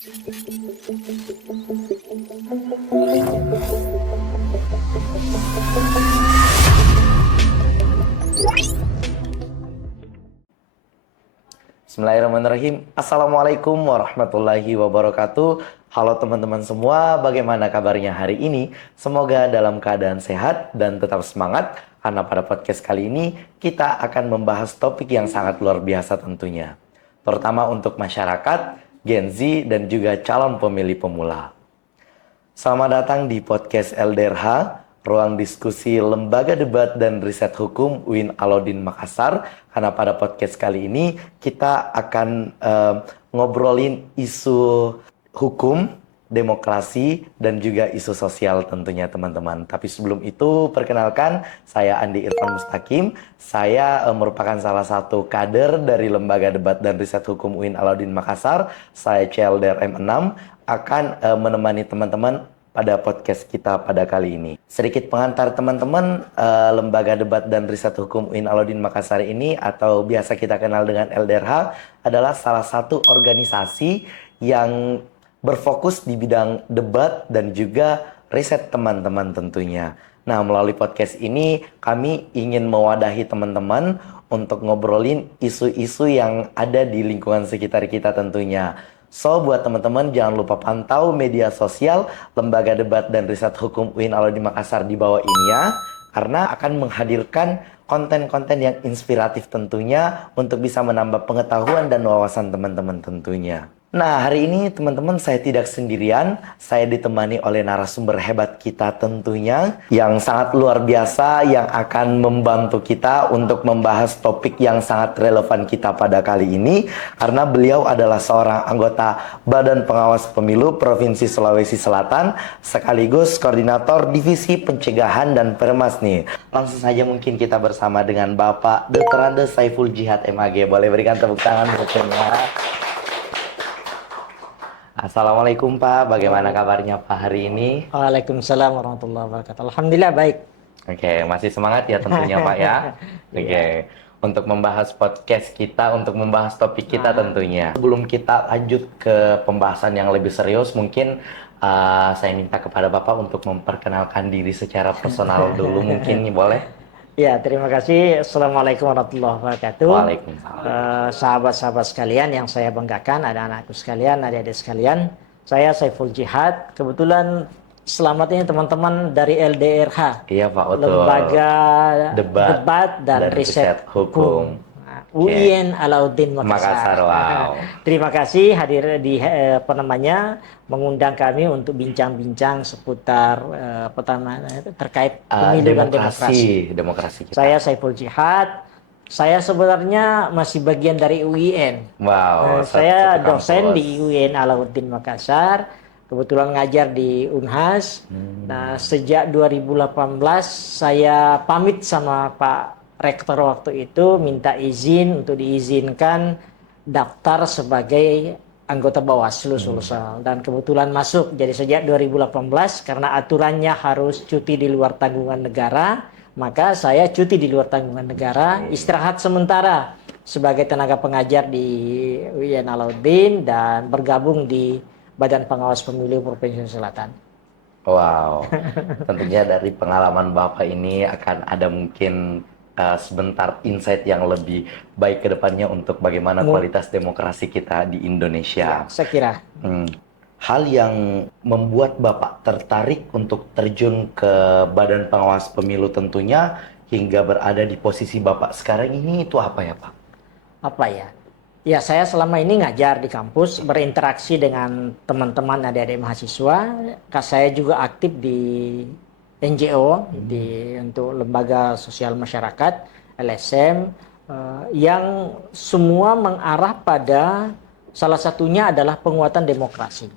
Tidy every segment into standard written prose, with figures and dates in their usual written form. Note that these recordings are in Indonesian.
Bismillahirrahmanirrahim. Assalamualaikum warahmatullahi wabarakatuh. Halo teman-teman semua, bagaimana kabarnya hari ini? Semoga dalam keadaan sehat dan tetap semangat, karena pada podcast kali ini kita akan membahas topik yang sangat luar biasa tentunya. Terutama untuk masyarakat, Gen Z, dan juga calon pemilih pemula. Selamat datang di podcast LDRH, ruang diskusi Lembaga Debat dan Riset Hukum UIN Alauddin Makassar. Karena pada podcast kali ini kita akan ngobrolin isu hukum, demokrasi, dan juga isu sosial tentunya teman-teman. Tapi sebelum itu, perkenalkan, saya Andi Irfan Mustaqim. Saya merupakan salah satu kader dari Lembaga Debat dan Riset Hukum UIN Alauddin Makassar. Saya CLDR M6, akan menemani teman-teman pada podcast kita pada kali ini. Sedikit pengantar teman-teman, Lembaga Debat dan Riset Hukum UIN Alauddin Makassar ini, atau biasa kita kenal dengan LDRH, adalah salah satu organisasi yang berfokus di bidang debat dan juga riset teman-teman tentunya. Nah, melalui podcast ini kami ingin mewadahi teman-teman untuk ngobrolin isu-isu yang ada di lingkungan sekitar kita tentunya. So, buat teman-teman jangan lupa pantau media sosial Lembaga Debat dan Riset Hukum UIN Alauddin Makassar di bawah ini ya, karena akan menghadirkan konten-konten yang inspiratif tentunya untuk bisa menambah pengetahuan dan wawasan teman-teman tentunya. Nah, hari ini teman-teman saya tidak sendirian, saya ditemani oleh narasumber hebat kita tentunya, yang sangat luar biasa, yang akan membantu kita untuk membahas topik yang sangat relevan kita pada kali ini, karena beliau adalah seorang anggota Badan Pengawas Pemilu Provinsi Sulawesi Selatan, sekaligus Koordinator Divisi Pencegahan dan Permas nih. Langsung saja mungkin kita bersama dengan Bapak Dr. Andes Saiful Jihad MAG. Boleh berikan tepuk tangan buatnya. Assalamualaikum Pak, bagaimana kabarnya Pak hari ini? Waalaikumsalam warahmatullahi wabarakatuh. Alhamdulillah baik. Oke, masih semangat ya tentunya Pak ya. Oke, untuk membahas podcast kita, untuk membahas topik kita tentunya. Sebelum kita lanjut ke pembahasan yang lebih serius, mungkin saya minta kepada Bapak untuk memperkenalkan diri secara personal dulu, mungkin boleh? Ya, terima kasih. Assalamualaikum warahmatullahi wabarakatuh. Waalaikumsalam. Sahabat-sahabat sekalian yang saya banggakan, ada anakku sekalian, adik-adik sekalian. Saya Saiful Jihad. Kebetulan selamat ini teman-teman dari LDRH. Iya Pak, betul. Lembaga Debat dan Riset Hukum. UIN Alauddin Makassar. Wow. Terima kasih hadir di mengundang kami untuk bincang-bincang seputar terkait pemilu dan demokrasi kita. Saya Saiful Jihad. Saya sebenarnya masih bagian dari UIN. Wow. Saya dosen di UIN Alauddin Makassar. Kebetulan ngajar di Unhas. Nah, sejak 2018 saya pamit sama Pak Rektor waktu itu, minta izin untuk diizinkan daftar sebagai anggota Bawaslu Sulsel, dan kebetulan masuk. Jadi sejak 2018 karena aturannya harus cuti di luar tanggungan negara, maka saya cuti di luar tanggungan negara, istirahat sementara sebagai tenaga pengajar di UIN Alauddin dan bergabung di Badan Pengawas Pemilu Provinsi Selatan. Wow. Tentunya dari pengalaman Bapak ini akan ada mungkin sebentar insight yang lebih baik ke depannya untuk bagaimana kualitas demokrasi kita di Indonesia. Ya, saya kira. Hal yang membuat Bapak tertarik untuk terjun ke Badan Pengawas Pemilu tentunya hingga berada di posisi Bapak sekarang ini itu apa ya Pak? Apa ya? Ya, saya selama ini ngajar di kampus, berinteraksi dengan teman-teman adik-adik mahasiswa. Saya juga aktif di NGO, untuk lembaga sosial masyarakat, LSM, yang semua mengarah pada salah satunya adalah penguatan demokrasi.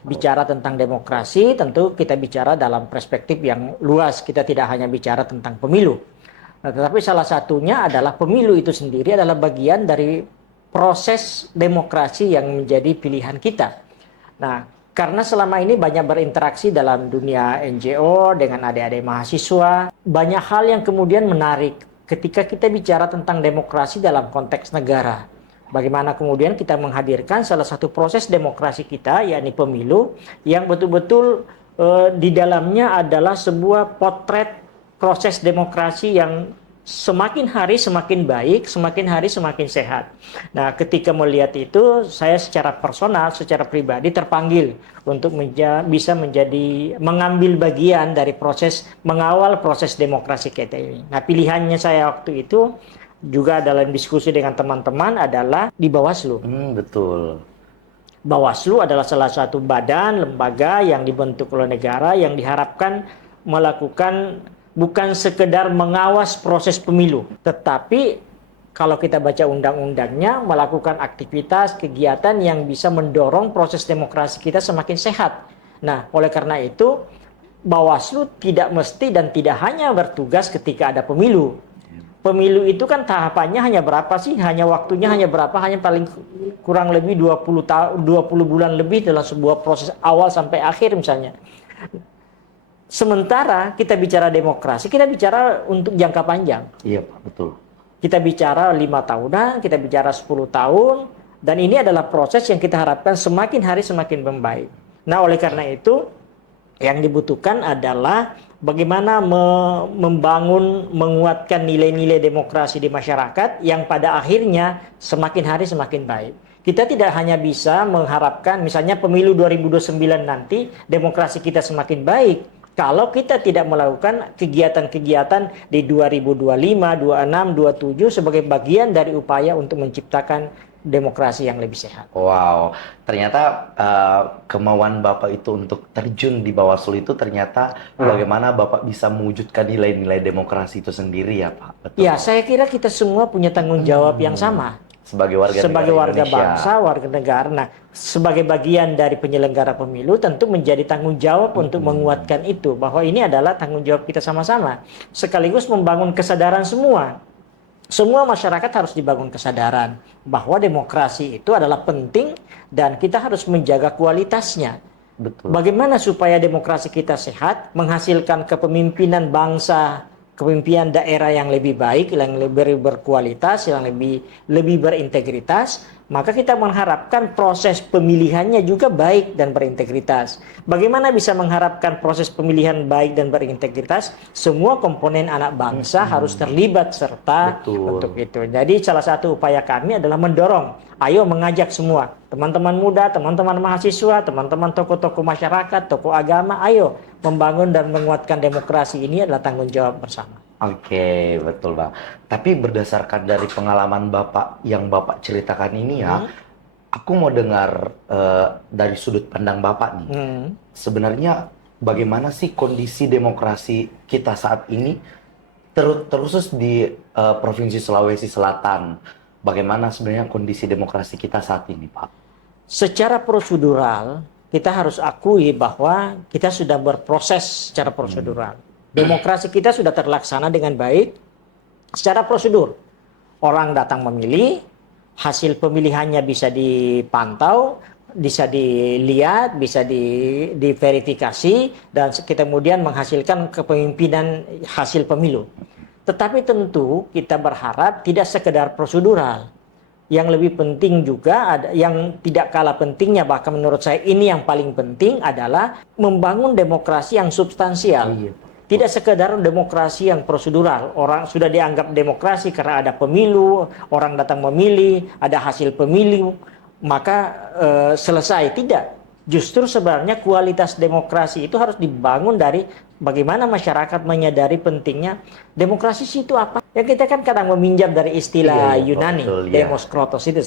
Bicara tentang demokrasi, tentu kita bicara dalam perspektif yang luas, kita tidak hanya bicara tentang pemilu. Nah, tetapi salah satunya adalah pemilu itu sendiri adalah bagian dari proses demokrasi yang menjadi pilihan kita. Nah, karena selama ini banyak berinteraksi dalam dunia NGO dengan adik-adik mahasiswa, banyak hal yang kemudian menarik ketika kita bicara tentang demokrasi dalam konteks negara. Bagaimana kemudian kita menghadirkan salah satu proses demokrasi kita, yakni pemilu, yang betul-betul di dalamnya adalah sebuah potret proses demokrasi yang semakin hari semakin baik, semakin hari semakin sehat. Nah, ketika melihat itu, saya secara personal, secara pribadi terpanggil untuk bisa menjadi mengambil bagian dari proses mengawal proses demokrasi kita ini. Nah, pilihannya saya waktu itu juga dalam diskusi dengan teman-teman adalah di Bawaslu. Betul. Bawaslu adalah salah satu badan, lembaga yang dibentuk oleh negara yang diharapkan melakukan bukan sekedar mengawas proses pemilu, tetapi kalau kita baca undang-undangnya melakukan aktivitas, kegiatan yang bisa mendorong proses demokrasi kita semakin sehat. Nah, oleh karena itu Bawaslu tidak mesti dan tidak hanya bertugas ketika ada pemilu. Pemilu itu kan tahapannya hanya berapa sih? Hanya waktunya hanya berapa? Hanya paling kurang lebih 20 bulan lebih dalam sebuah proses awal sampai akhir misalnya. Sementara kita bicara demokrasi, kita bicara untuk jangka panjang. Iya, Pak, betul. Kita bicara 5 tahunan, kita bicara 10 tahun, dan ini adalah proses yang kita harapkan semakin hari semakin membaik. Nah, oleh karena itu, yang dibutuhkan adalah bagaimana membangun, menguatkan nilai-nilai demokrasi di masyarakat yang pada akhirnya semakin hari semakin baik. Kita tidak hanya bisa mengharapkan misalnya pemilu 2029 nanti demokrasi kita semakin baik kalau kita tidak melakukan kegiatan-kegiatan di 2025, 26, 27 sebagai bagian dari upaya untuk menciptakan demokrasi yang lebih sehat. Wow, ternyata kemauan Bapak itu untuk terjun di Bawaslu itu ternyata bagaimana Bapak bisa mewujudkan nilai-nilai demokrasi itu sendiri ya Pak? Betul. Ya, saya kira kita semua punya tanggung jawab yang sama. Sebagai warga warga Indonesia. bangsa, warga negara. Nah, sebagai bagian dari penyelenggara pemilu tentu menjadi tanggung jawab untuk menguatkan itu, bahwa ini adalah tanggung jawab kita sama-sama. Sekaligus membangun kesadaran semua. Semua masyarakat harus dibangun kesadaran bahwa demokrasi itu adalah penting dan kita harus menjaga kualitasnya. Betul. Bagaimana supaya demokrasi kita sehat, menghasilkan kepemimpinan bangsa, kepemimpinan daerah yang lebih baik, yang lebih berkualitas, yang lebih berintegritas, maka kita mengharapkan proses pemilihannya juga baik dan berintegritas. Bagaimana bisa mengharapkan proses pemilihan baik dan berintegritas? Semua komponen anak bangsa harus terlibat serta untuk itu. Jadi salah satu upaya kami adalah mendorong, ayo mengajak semua, teman-teman muda, teman-teman mahasiswa, teman-teman tokoh-tokoh masyarakat, tokoh agama, ayo membangun dan menguatkan demokrasi ini adalah tanggung jawab bersama. Oke, betul Bang. Tapi berdasarkan dari pengalaman Bapak yang Bapak ceritakan ini ya, aku mau dengar dari sudut pandang Bapak nih. Sebenarnya bagaimana sih kondisi demokrasi kita saat ini, terkhusus di Provinsi Sulawesi Selatan? Bagaimana sebenarnya kondisi demokrasi kita saat ini, Pak? Secara prosedural, kita harus akui bahwa kita sudah berproses secara prosedural. Demokrasi kita sudah terlaksana dengan baik secara prosedur. Orang datang memilih, hasil pemilihannya bisa dipantau, bisa dilihat, bisa diverifikasi, dan kita kemudian menghasilkan kepemimpinan hasil pemilu. Tetapi tentu kita berharap tidak sekedar prosedural. Yang lebih penting juga, yang tidak kalah pentingnya, bahkan menurut saya ini yang paling penting adalah membangun demokrasi yang substansial. Tidak sekedar demokrasi yang prosedural. Orang sudah dianggap demokrasi karena ada pemilu, orang datang memilih, ada hasil pemilu, maka selesai. Tidak. Justru sebenarnya kualitas demokrasi itu harus dibangun dari bagaimana masyarakat menyadari pentingnya demokrasi itu apa. Ya kita kan kadang meminjam dari istilah Yunani, demos kratos itu.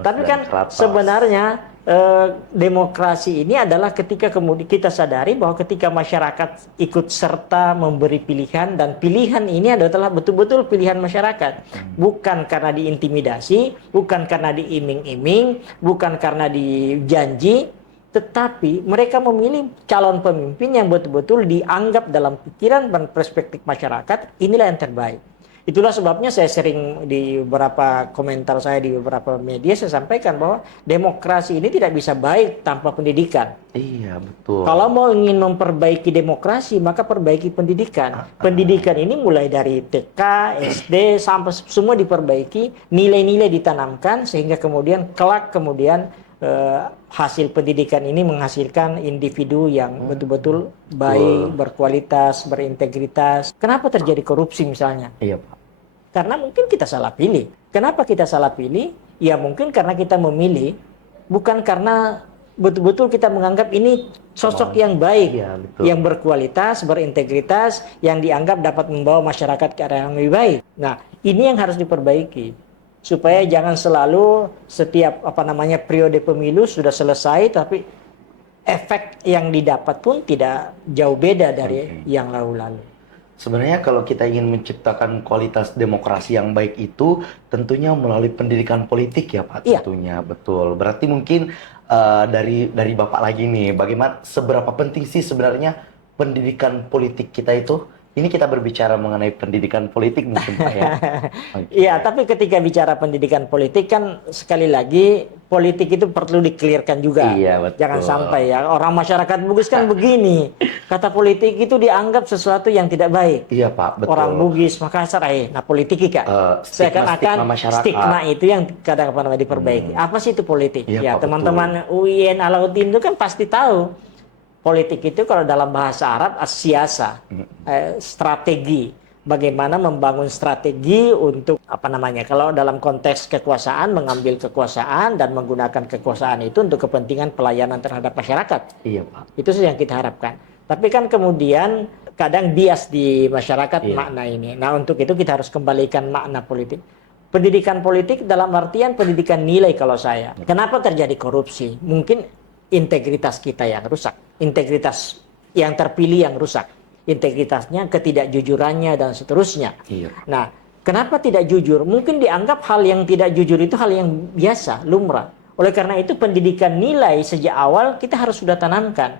Tapi kan sebenarnya demokrasi ini adalah ketika kemudian kita sadari bahwa ketika masyarakat ikut serta memberi pilihan, dan pilihan ini adalah betul-betul pilihan masyarakat, bukan karena diintimidasi, bukan karena diiming-iming, bukan karena dijanji, tetapi mereka memilih calon pemimpin yang betul-betul dianggap dalam pikiran dan perspektif masyarakat inilah yang terbaik. Itulah sebabnya saya sering di beberapa komentar saya di beberapa media saya sampaikan bahwa demokrasi ini tidak bisa baik tanpa pendidikan. Iya, betul. Kalau mau ingin memperbaiki demokrasi, maka perbaiki pendidikan. Pendidikan ini mulai dari TK, SD, sampai semua diperbaiki, nilai-nilai ditanamkan, sehingga kemudian kelak kemudian hasil pendidikan ini menghasilkan individu yang betul-betul baik, berkualitas, berintegritas. Kenapa terjadi korupsi misalnya? Iya, Pak. Karena mungkin kita salah pilih. Kenapa kita salah pilih? Ya mungkin karena kita memilih, bukan karena betul-betul kita menganggap ini sosok yang baik, Iya, betul. yang berkualitas, berintegritas, yang dianggap dapat membawa masyarakat ke arah yang lebih baik. Nah, ini yang harus diperbaiki. Supaya jangan selalu setiap periode pemilu sudah selesai, tapi efek yang didapat pun tidak jauh beda dari yang lalu-lalu. Sebenarnya kalau kita ingin menciptakan kualitas demokrasi yang baik itu tentunya melalui pendidikan politik ya Pak, Iya. tentunya. Betul. Berarti mungkin dari Bapak lagi nih, bagaimana seberapa penting sih sebenarnya pendidikan politik kita itu? Ini kita berbicara mengenai pendidikan politik mungkin Pak ya. Iya, tapi ketika bicara pendidikan politik kan sekali lagi politik itu perlu di-clearkan juga. Iya, betul. Jangan sampai ya orang masyarakat Bugis kan begini. Kata politik itu dianggap sesuatu yang tidak baik. Iya Pak, betul. Orang Bugis, Makassar, nah politik Kak. Stigma masyarakat. Stigma itu yang kadang diperbaiki. Apa sih itu politik? Iya, Ya, Pak, teman-teman UIN Alauddin itu kan pasti tahu. Politik itu kalau dalam bahasa Arab siasa, strategi. Bagaimana membangun strategi untuk kalau dalam konteks kekuasaan, mengambil kekuasaan dan menggunakan kekuasaan itu untuk kepentingan pelayanan terhadap masyarakat. Iya Pak. Itu sih yang kita harapkan. Tapi kan kemudian kadang bias di masyarakat makna ini. Nah, untuk itu kita harus kembalikan makna politik. Pendidikan politik dalam artian pendidikan nilai kalau saya. Kenapa terjadi korupsi? Mungkin integritas kita yang rusak, integritas yang terpilih yang rusak, integritasnya, ketidakjujurannya dan seterusnya. Iya. Nah, kenapa tidak jujur? Mungkin dianggap hal yang tidak jujur itu hal yang biasa, lumrah. Oleh karena itu pendidikan nilai sejak awal kita harus sudah tanamkan.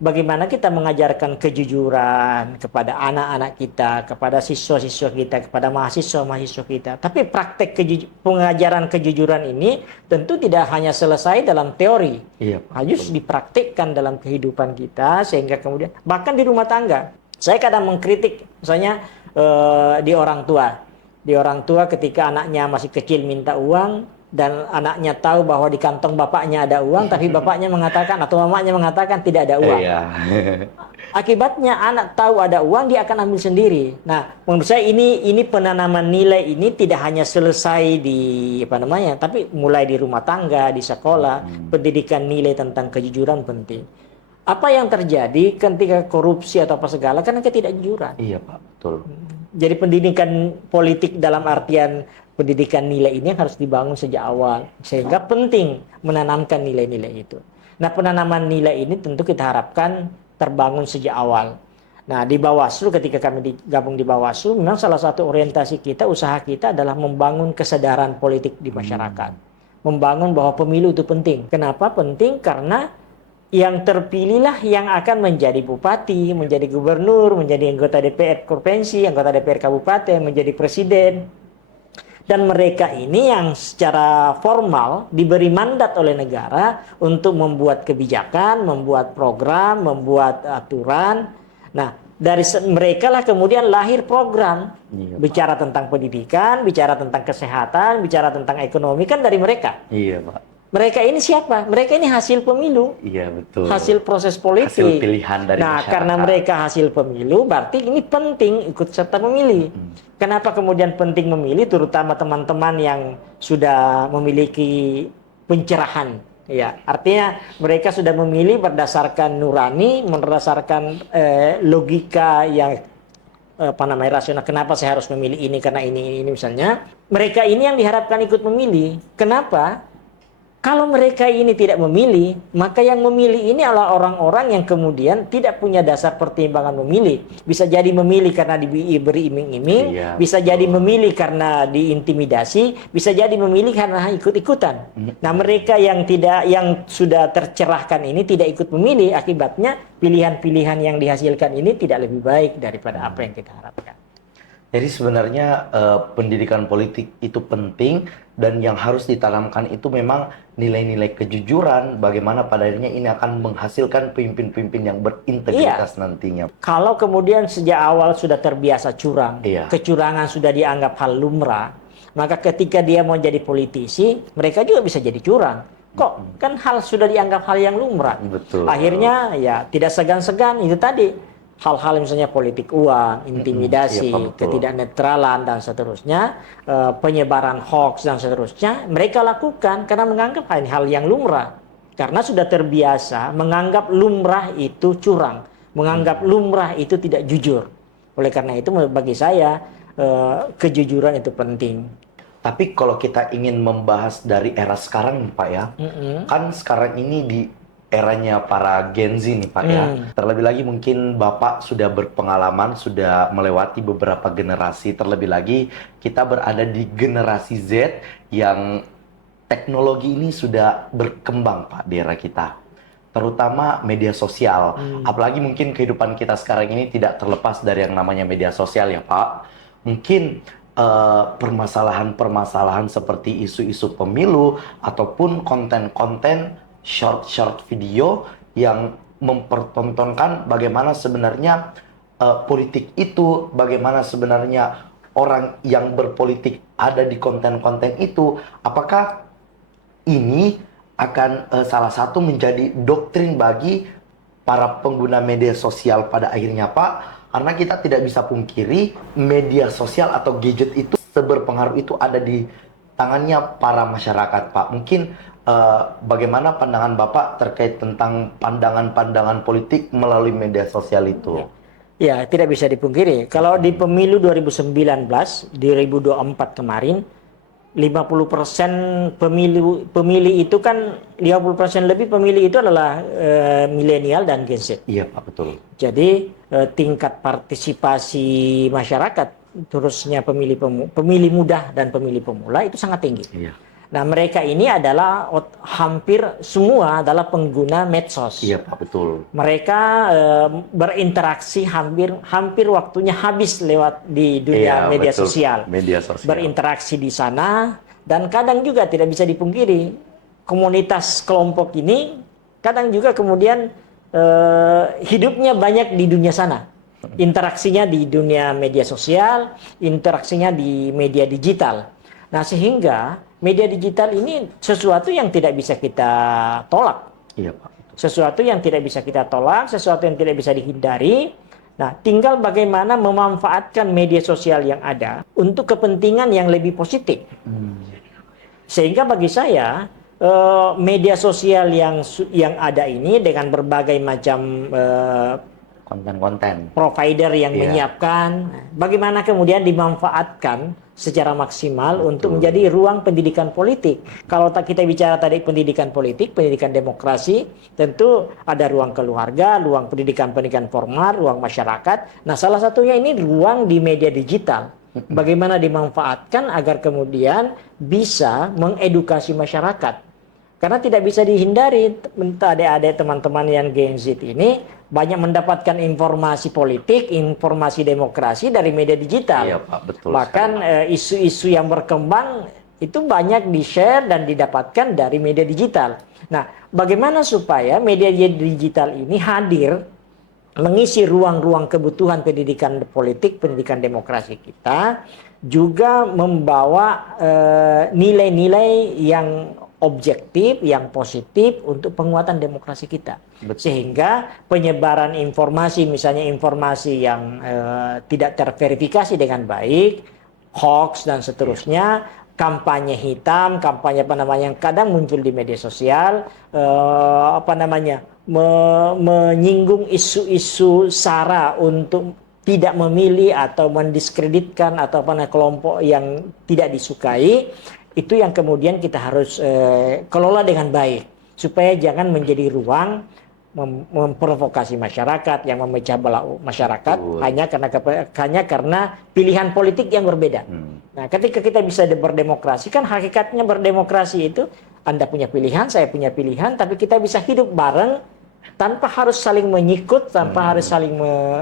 Bagaimana kita mengajarkan kejujuran kepada anak-anak kita, kepada siswa-siswa kita, kepada mahasiswa-mahasiswa kita. Tapi praktek pengajaran kejujuran ini tentu tidak hanya selesai dalam teori. Iya, Harus dipraktikkan dalam kehidupan kita sehingga kemudian bahkan di rumah tangga. Saya kadang mengkritik misalnya di orang tua. Di orang tua ketika anaknya masih kecil minta uang, dan anaknya tahu bahwa di kantong bapaknya ada uang, tapi bapaknya mengatakan atau mamanya mengatakan tidak ada uang. Iya. Akibatnya anak tahu ada uang, dia akan ambil sendiri. Nah, menurut saya ini penanaman nilai ini tidak hanya selesai di tapi mulai di rumah tangga, di sekolah, pendidikan nilai tentang kejujuran penting. Apa yang terjadi ketika korupsi atau apa segala karena ketidakjujuran. Iya Pak, betul. Jadi pendidikan politik dalam artian pendidikan nilai ini harus dibangun sejak awal. Sehingga penting menanamkan nilai-nilai itu. Nah, penanaman nilai ini tentu kita harapkan terbangun sejak awal. Nah, di Bawaslu ketika kami gabung di Bawaslu, memang salah satu orientasi kita, usaha kita adalah membangun kesadaran politik di masyarakat. Membangun bahwa pemilu itu penting. Kenapa penting? Karena yang terpilihlah yang akan menjadi bupati, menjadi gubernur, menjadi anggota DPR provinsi, anggota DPR kabupaten, menjadi presiden. Dan mereka ini yang secara formal diberi mandat oleh negara untuk membuat kebijakan, membuat program, membuat aturan. Nah, dari mereka lah kemudian lahir program. Iya, bicara tentang pendidikan, bicara tentang kesehatan, bicara tentang ekonomi, kan dari mereka. Iya Pak. Mereka ini siapa? Mereka ini hasil pemilu. Iya, betul. Hasil proses politik. Hasil pilihan dari Nah, masyarakat. karena mereka hasil pemilu, berarti ini penting ikut serta memilih. Kenapa kemudian penting memilih, terutama teman-teman yang sudah memiliki pencerahan. Ya, artinya mereka sudah memilih berdasarkan nurani, berdasarkan logika yang rasional. Kenapa saya harus memilih ini karena ini misalnya. Mereka ini yang diharapkan ikut memilih. Kenapa? Kalau mereka ini tidak memilih, maka yang memilih ini adalah orang-orang yang kemudian tidak punya dasar pertimbangan memilih. Bisa jadi memilih karena diberi iming-iming, bisa jadi memilih karena diintimidasi, bisa jadi memilih karena ikut-ikutan. Nah, mereka yang sudah tercerahkan ini tidak ikut memilih, akibatnya pilihan-pilihan yang dihasilkan ini tidak lebih baik daripada apa yang kita harapkan. Jadi sebenarnya pendidikan politik itu penting dan yang harus ditanamkan itu memang nilai-nilai kejujuran, bagaimana pada akhirnya ini akan menghasilkan pemimpin-pemimpin yang Iya, berintegritas nantinya. kalau kemudian sejak awal sudah terbiasa curang, Iya, kecurangan sudah dianggap hal lumrah, maka ketika dia mau jadi politisi, mereka juga bisa jadi curang. Kok kan hal sudah dianggap hal yang lumrah. betul. Akhirnya ya tidak segan-segan itu tadi. Hal-hal misalnya politik uang, Iya Pak, intimidasi, betul. ketidaknetralan dan seterusnya, penyebaran hoax dan seterusnya, mereka lakukan karena menganggap hal yang lumrah. Karena sudah terbiasa menganggap lumrah itu curang, menganggap lumrah itu tidak jujur. Oleh karena itu bagi saya kejujuran itu penting. Tapi kalau kita ingin membahas dari era sekarang nih Pak ya, Mm-mm. kan sekarang ini di eranya para Gen Z nih Pak ya. Terlebih lagi mungkin Bapak sudah berpengalaman, sudah melewati beberapa generasi. Terlebih lagi kita berada di generasi Z yang teknologi ini sudah berkembang Pak di era kita. Terutama media sosial. Apalagi mungkin kehidupan kita sekarang ini tidak terlepas dari yang namanya media sosial ya Pak. Mungkin permasalahan-permasalahan seperti isu-isu pemilu ataupun konten-konten short-short video yang mempertontonkan bagaimana sebenarnya politik itu, bagaimana sebenarnya orang yang berpolitik ada di konten-konten itu, apakah ini akan salah satu menjadi doktrin bagi para pengguna media sosial pada akhirnya Pak, karena kita tidak bisa pungkiri media sosial atau gadget itu seberpengaruh itu ada di tangannya para masyarakat Pak. Mungkin bagaimana pandangan Bapak terkait tentang pandangan-pandangan politik melalui media sosial itu? Ya, tidak bisa dipungkiri. Kalau di pemilu 2019, 2024 kemarin, 50% pemilih itu kan 50% lebih pemilih itu adalah milenial dan Gen Z. Iya Pak, betul. Jadi tingkat partisipasi masyarakat terusnya pemilih muda dan pemilih pemula itu sangat tinggi. Iya. Nah, mereka ini adalah hampir semua adalah pengguna medsos. Iya Pak, betul. Mereka berinteraksi hampir waktunya habis lewat di dunia Iya, media betul. sosial. Media sosial. Berinteraksi di sana dan kadang juga tidak bisa dipungkiri komunitas kelompok ini kadang juga kemudian hidupnya banyak di dunia sana. Interaksinya di dunia media sosial, interaksinya di media digital. Nah, sehingga media digital ini sesuatu yang tidak bisa kita tolak. Iya Pak. Sesuatu yang tidak bisa kita tolak, sesuatu yang tidak bisa dihindari. Nah, tinggal bagaimana memanfaatkan media sosial yang ada untuk kepentingan yang lebih positif. Sehingga bagi saya, media sosial yang ada ini dengan berbagai macam Konten-konten. provider yang Iya. menyiapkan, bagaimana kemudian dimanfaatkan secara maksimal untuk menjadi ruang pendidikan politik. Kalau kita bicara tadi pendidikan politik, pendidikan demokrasi, tentu ada ruang keluarga, ruang pendidikan formal, ruang masyarakat. Nah, salah satunya ini ruang di media digital. Bagaimana dimanfaatkan agar kemudian bisa mengedukasi masyarakat. Karena tidak bisa dihindari, adik-adik teman-teman yang Gen Z ini banyak mendapatkan informasi politik, informasi demokrasi dari media digital. Iya Pak, betul. Bahkan isu-isu yang berkembang itu banyak di-share dan didapatkan dari media digital. Nah, bagaimana supaya media digital ini hadir mengisi ruang-ruang kebutuhan pendidikan politik, pendidikan demokrasi kita, juga membawa nilai-nilai yang objektif, yang positif untuk penguatan demokrasi kita. Betul. Sehingga penyebaran informasi, misalnya informasi yang tidak terverifikasi dengan baik, hoax dan seterusnya, kampanye hitam, kampanye yang kadang muncul di media sosial, menyinggung isu-isu sara untuk tidak memilih atau mendiskreditkan atau kelompok yang tidak disukai. Itu yang kemudian kita harus kelola dengan baik supaya jangan menjadi ruang memprovokasi masyarakat, yang memecah belah masyarakat. Betul. hanya karena pilihan politik yang berbeda. Nah, ketika kita bisa berdemokrasi, kan hakikatnya berdemokrasi itu Anda punya pilihan, saya punya pilihan, tapi kita bisa hidup bareng tanpa harus saling menyikut, tanpa harus saling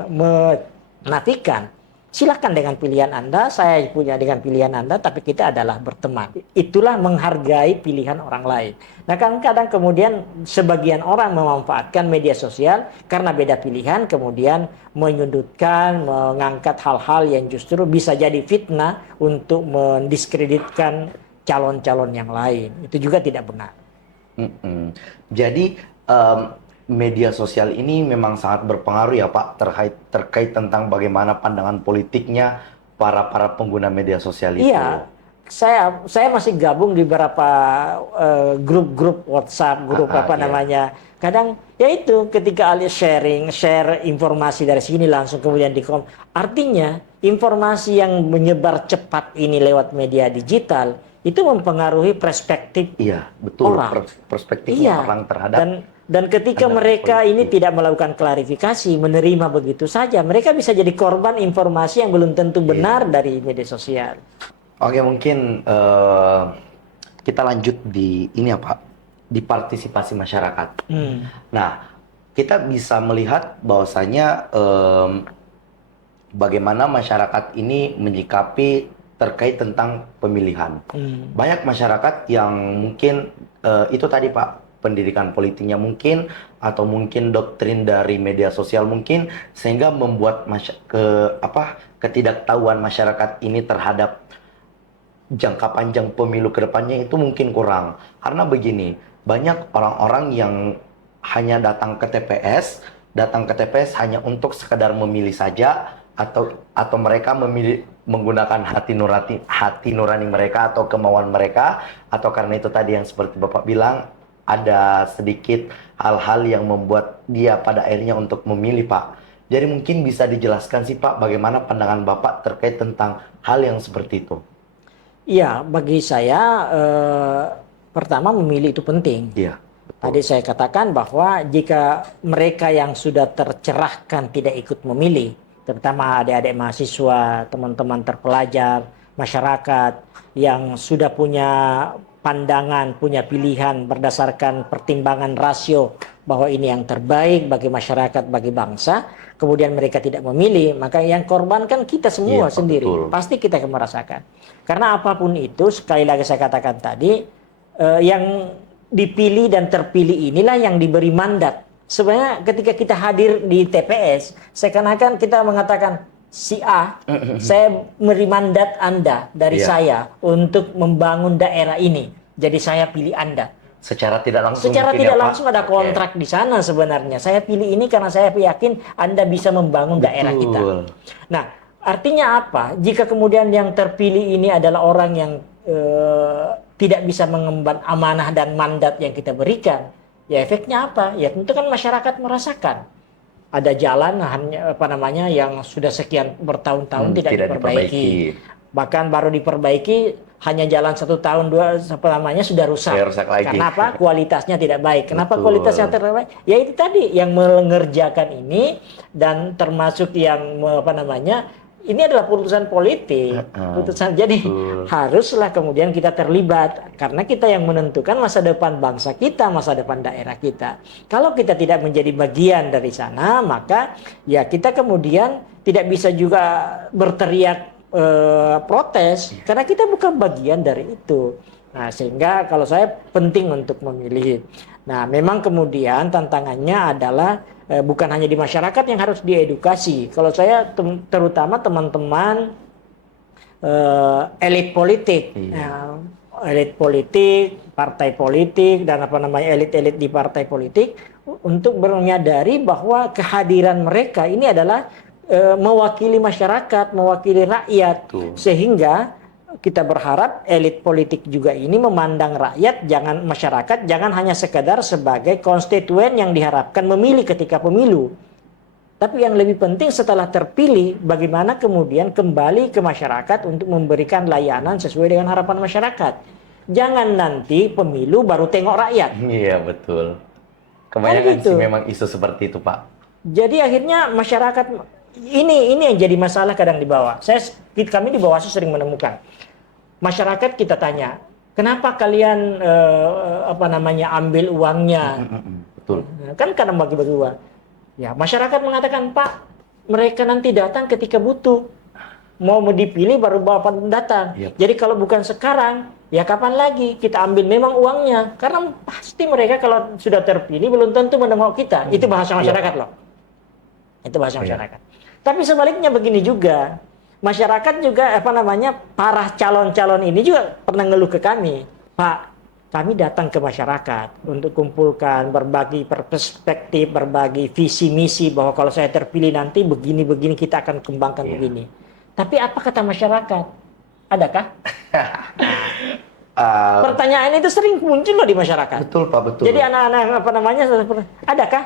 menafikan. Silakan dengan pilihan Anda, saya punya dengan pilihan Anda, tapi kita adalah berteman. Itulah menghargai pilihan orang lain. Nah, kadang-kadang kemudian sebagian orang memanfaatkan media sosial karena beda pilihan, kemudian menyudutkan, mengangkat hal-hal yang justru bisa jadi fitnah untuk mendiskreditkan calon-calon yang lain. Itu juga tidak benar. Jadi media sosial ini memang sangat berpengaruh ya Pak terkait tentang bagaimana pandangan politiknya para pengguna media sosial itu. Iya, saya masih gabung di beberapa grup-grup WhatsApp, grup Iya. namanya. Kadang ya itu ketika share informasi dari sini langsung kemudian artinya informasi yang menyebar cepat ini lewat media digital itu mempengaruhi perspektif Iya, betul. orang. Perspektifnya Iya, orang terhadap dan ketika pandangan mereka ini politik. tidak melakukan klarifikasi, menerima begitu saja, mereka bisa jadi korban informasi yang belum tentu benar dari media sosial. Oke, mungkin kita lanjut di ini ya Pak, di partisipasi masyarakat. Nah, kita bisa melihat bahwasanya bagaimana masyarakat ini menyikapi terkait tentang pemilihan. Banyak masyarakat yang mungkin itu tadi Pak, pendidikan politiknya mungkin atau mungkin doktrin dari media sosial mungkin sehingga membuat ketidaktahuan masyarakat ini terhadap jangka panjang pemilu ke depannya itu mungkin kurang. Karena begini, banyak orang-orang yang hanya datang ke TPS hanya untuk sekedar memilih saja atau mereka menggunakan hati nurani mereka atau kemauan mereka, atau karena itu tadi yang seperti Bapak bilang ada sedikit hal-hal yang membuat dia pada akhirnya untuk memilih Pak. Jadi mungkin bisa dijelaskan sih Pak bagaimana pandangan Bapak terkait tentang hal yang seperti itu. Iya, bagi saya pertama memilih itu penting. Iya. Tadi saya katakan bahwa jika mereka yang sudah tercerahkan tidak ikut memilih, terutama adik-adik mahasiswa, teman-teman terpelajar, masyarakat yang sudah punya pandangan, punya pilihan berdasarkan pertimbangan rasio bahwa ini yang terbaik bagi masyarakat, bagi bangsa, kemudian mereka tidak memilih, maka yang korban kan kita semua Iya, sendiri. betul. Pasti kita akan merasakan. Karena apapun itu, sekali lagi saya katakan tadi, yang dipilih dan terpilih inilah yang diberi mandat. Sebenarnya ketika kita hadir di TPS, seakan-akan kita mengatakan, si A, saya beri mandat Anda dari Iya. saya untuk membangun daerah ini. Jadi saya pilih Anda. Secara tidak langsung Secara mungkin tidak ya, Pak? langsung ada Oke. kontrak di sana sebenarnya. Saya pilih ini karena saya yakin Anda bisa membangun daerah kita. Betul. Nah, artinya apa? Jika kemudian yang terpilih ini adalah orang yang tidak bisa mengemban amanah dan mandat yang kita berikan, ya efeknya apa? Ya tentu kan masyarakat merasakan. Ada jalan yang sudah sekian bertahun-tahun tidak diperbaiki. Bahkan baru diperbaiki hanya jalan 1 tahun sudah rusak. Ya, rusak lagi. Karena apa? Kualitasnya tidak baik. Kenapa Betul. kualitasnya tidak baik? Ya itu tadi yang mengerjakan ini dan termasuk yang ini adalah putusan politik. Jadi haruslah kemudian kita terlibat karena kita yang menentukan masa depan bangsa kita, masa depan daerah kita. Kalau kita tidak menjadi bagian dari sana, maka ya kita kemudian tidak bisa juga berteriak protes karena kita bukan bagian dari itu. Nah, sehingga kalau saya penting untuk memilih. Nah, memang kemudian tantangannya adalah bukan hanya di masyarakat yang harus diedukasi. Kalau saya terutama teman-teman elit politik, elit politik, partai politik dan elit-elit di partai politik untuk menyadari bahwa kehadiran mereka ini adalah mewakili masyarakat, mewakili rakyat, sehingga kita berharap elit politik juga ini memandang rakyat, jangan hanya sekadar sebagai konstituen yang diharapkan memilih ketika pemilu. Tapi yang lebih penting setelah terpilih, bagaimana kemudian kembali ke masyarakat untuk memberikan layanan sesuai dengan harapan masyarakat. Jangan nanti pemilu baru tengok rakyat. Iya, betul. Kebanyakan gitu. sih memang isu seperti itu, Pak. Jadi akhirnya masyarakat ini yang jadi masalah kadang di bawah. Kami di Bawaslu sering menemukan masyarakat kita tanya, kenapa kalian ambil uangnya? Betul. Kan kadang bagi-bagi uang. Ya, masyarakat mengatakan, Pak, mereka nanti datang ketika butuh. mau dipilih baru Bapak datang. Yep. Jadi kalau bukan sekarang, ya kapan lagi kita ambil memang uangnya? Karena pasti mereka kalau sudah terpilih belum tentu menengok kita. Itu bahasa masyarakat loh. Itu bahasa masyarakat. Tapi sebaliknya begini juga, masyarakat juga para calon-calon ini juga pernah ngeluh ke kami, Pak, kami datang ke masyarakat untuk kumpulkan, berbagi perspektif, berbagi visi misi bahwa kalau saya terpilih nanti begini-begini kita akan kembangkan begini. Tapi apa kata masyarakat? Adakah? Pertanyaan itu sering muncul loh di masyarakat. Betul Pak, betul. Jadi anak-anak adakah?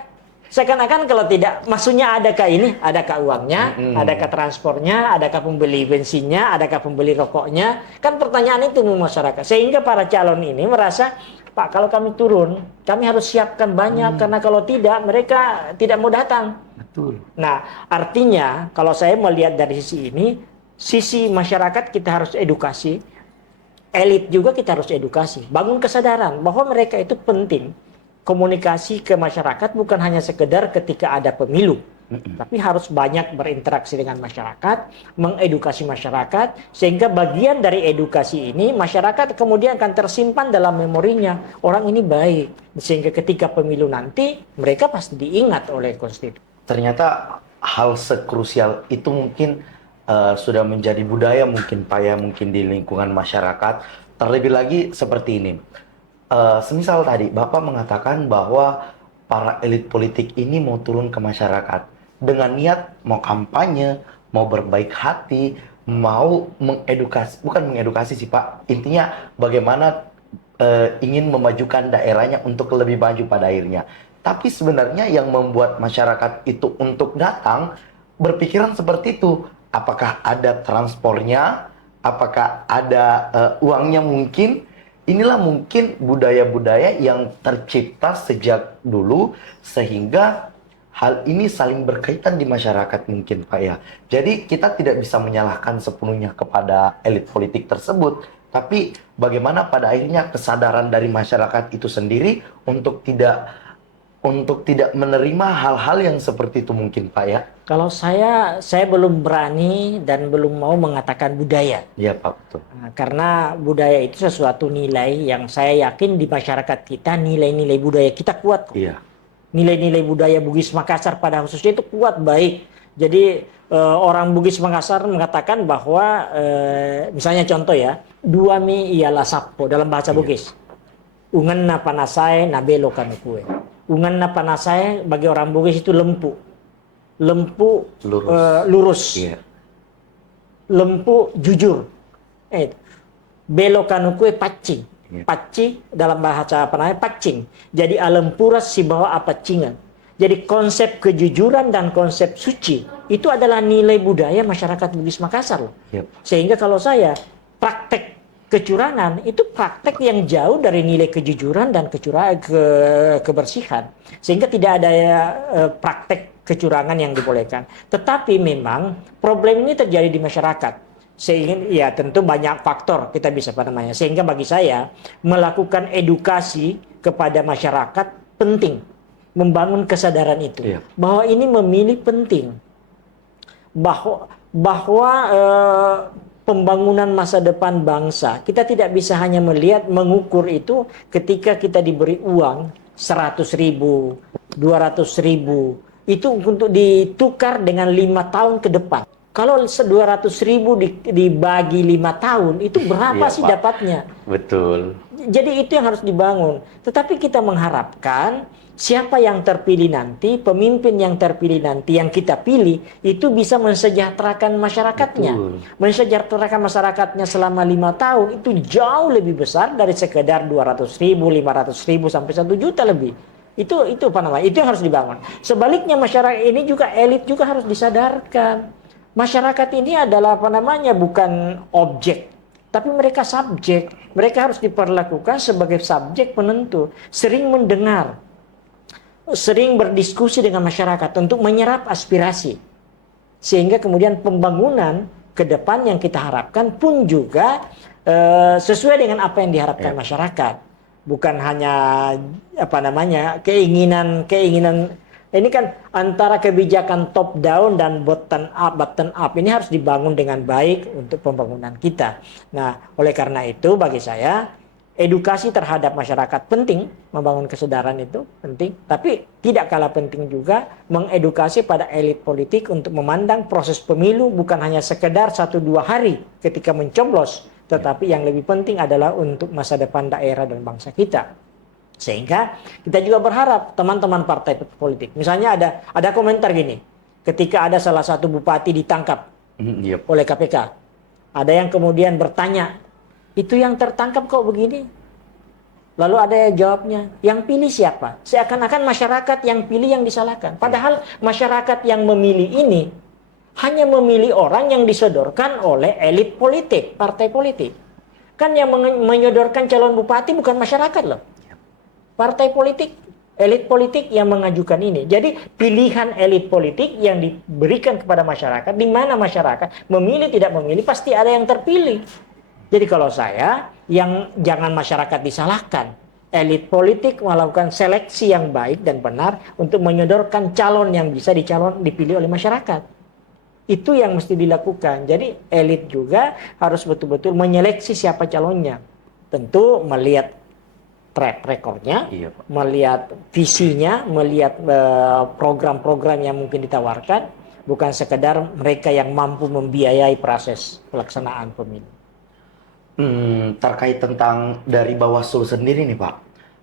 Seakan-akan kalau tidak, maksudnya adakah ini? Adakah uangnya? Adakah transportnya? Adakah pembeli bensinnya? Adakah pembeli rokoknya? Kan pertanyaan itu di masyarakat. Sehingga para calon ini merasa, Pak, kalau kami turun, kami harus siapkan banyak. Karena kalau tidak, mereka tidak mau datang. Betul. Nah, artinya kalau saya melihat dari sisi ini, sisi masyarakat kita harus edukasi. Elit juga kita harus edukasi. Bangun kesadaran bahwa mereka itu penting. Komunikasi ke masyarakat bukan hanya sekedar ketika ada pemilu, tapi harus banyak berinteraksi dengan masyarakat, mengedukasi masyarakat, sehingga bagian dari edukasi ini masyarakat kemudian akan tersimpan dalam memorinya. Orang ini baik, sehingga ketika pemilu nanti mereka pasti diingat oleh konstitusi. Ternyata hal sekrusial itu mungkin sudah menjadi budaya mungkin Pak ya, mungkin di lingkungan masyarakat. Terlebih lagi seperti ini. Semisal tadi Bapak mengatakan bahwa para elit politik ini mau turun ke masyarakat dengan niat mau kampanye, mau berbaik hati, mau mengedukasi, bukan mengedukasi sih Pak, intinya bagaimana ingin memajukan daerahnya untuk lebih maju pada akhirnya. Tapi sebenarnya yang membuat masyarakat itu untuk datang berpikiran seperti itu. Apakah ada transportnya? Apakah ada uangnya mungkin? Inilah mungkin budaya-budaya yang tercipta sejak dulu sehingga hal ini saling berkaitan di masyarakat mungkin Pak ya. Jadi kita tidak bisa menyalahkan sepenuhnya kepada elit politik tersebut. Tapi bagaimana pada akhirnya kesadaran dari masyarakat itu sendiri untuk tidak menerima hal-hal yang seperti itu mungkin Pak ya. Kalau saya belum berani dan belum mau mengatakan budaya. Iya Pak, betul. Nah, karena budaya itu sesuatu nilai yang saya yakin di masyarakat kita, nilai-nilai budaya kita kuat kok. Iya. Nilai-nilai budaya Bugis Makassar pada khususnya itu kuat, baik. Jadi orang Bugis Makassar mengatakan bahwa misalnya contoh ya, duami ialah sapo dalam bahasa Bugis. Ungan na panasai na belo kanukue. Ungan na panasai bagi orang Bugis itu lempu. Lempu lurus. Iya. Lempu jujur. Belokanukue pacing. Iya. Pacing dalam bahasa pacing. Jadi alempuras si bawa apacingan. Jadi konsep kejujuran dan konsep suci itu adalah nilai budaya masyarakat Bugis Makassar loh. Yep. Sehingga kalau saya praktek kecurangan itu praktek yang jauh dari nilai kejujuran dan kebersihan. Sehingga tidak ada praktek kecurangan yang dibolehkan. Tetapi memang problem ini terjadi di masyarakat. Sehingga ya tentu banyak faktor kita bisa sehingga bagi saya melakukan edukasi kepada masyarakat penting, membangun kesadaran itu bahwa ini memilih penting, bahwa pembangunan masa depan bangsa kita tidak bisa hanya melihat mengukur itu ketika kita diberi uang 100.000, 200.000 itu untuk ditukar dengan 5 tahun ke depan. Kalau 200.000 dibagi 5 tahun, itu berapa sih Pak. Dapatnya? Betul. Jadi itu yang harus dibangun. Tetapi kita mengharapkan siapa yang terpilih nanti, pemimpin yang terpilih nanti, yang kita pilih, itu bisa mensejahterakan masyarakatnya. Betul. Mensejahterakan masyarakatnya selama 5 tahun, itu jauh lebih besar dari sekedar 200.000, 500.000, sampai 1 juta lebih. Itu itu yang harus dibangun. Sebaliknya masyarakat ini juga, elit juga harus disadarkan. Masyarakat ini adalah bukan objek, tapi mereka subjek. Mereka harus diperlakukan sebagai subjek penentu. Sering mendengar, sering berdiskusi dengan masyarakat untuk menyerap aspirasi. Sehingga kemudian pembangunan ke depan yang kita harapkan pun juga sesuai dengan apa yang diharapkan masyarakat. Bukan hanya keinginan Ini kan antara kebijakan top down dan bottom up ini harus dibangun dengan baik untuk pembangunan kita. Nah, oleh karena itu bagi saya edukasi terhadap masyarakat penting, membangun kesadaran itu penting, tapi tidak kalah penting juga mengedukasi pada elit politik untuk memandang proses pemilu bukan hanya sekedar 1-2 hari ketika mencoblos, tetapi yang lebih penting adalah untuk masa depan daerah dan bangsa kita. Sehingga kita juga berharap teman-teman partai politik, misalnya ada komentar gini, ketika ada salah satu bupati ditangkap oleh KPK, ada yang kemudian bertanya, itu yang tertangkap kok begini? Lalu ada yang jawabnya, yang pilih siapa? Seakan-akan masyarakat yang pilih yang disalahkan. Padahal masyarakat yang memilih ini hanya memilih orang yang disodorkan oleh elit politik, partai politik. Kan yang menyodorkan calon bupati bukan masyarakat loh. Partai politik, elit politik yang mengajukan ini. Jadi pilihan elit politik yang diberikan kepada masyarakat, di mana masyarakat memilih tidak memilih, pasti ada yang terpilih. Jadi kalau saya, yang jangan masyarakat disalahkan. Elit politik melakukan seleksi yang baik dan benar untuk menyodorkan calon yang bisa dipilih oleh masyarakat. Itu yang mesti dilakukan. Jadi elit juga harus betul-betul menyeleksi siapa calonnya. Tentu melihat track recordnya, melihat visinya, melihat program-program yang mungkin ditawarkan, bukan sekedar mereka yang mampu membiayai proses pelaksanaan pemilu. Terkait tentang dari Bawaslu sendiri nih Pak,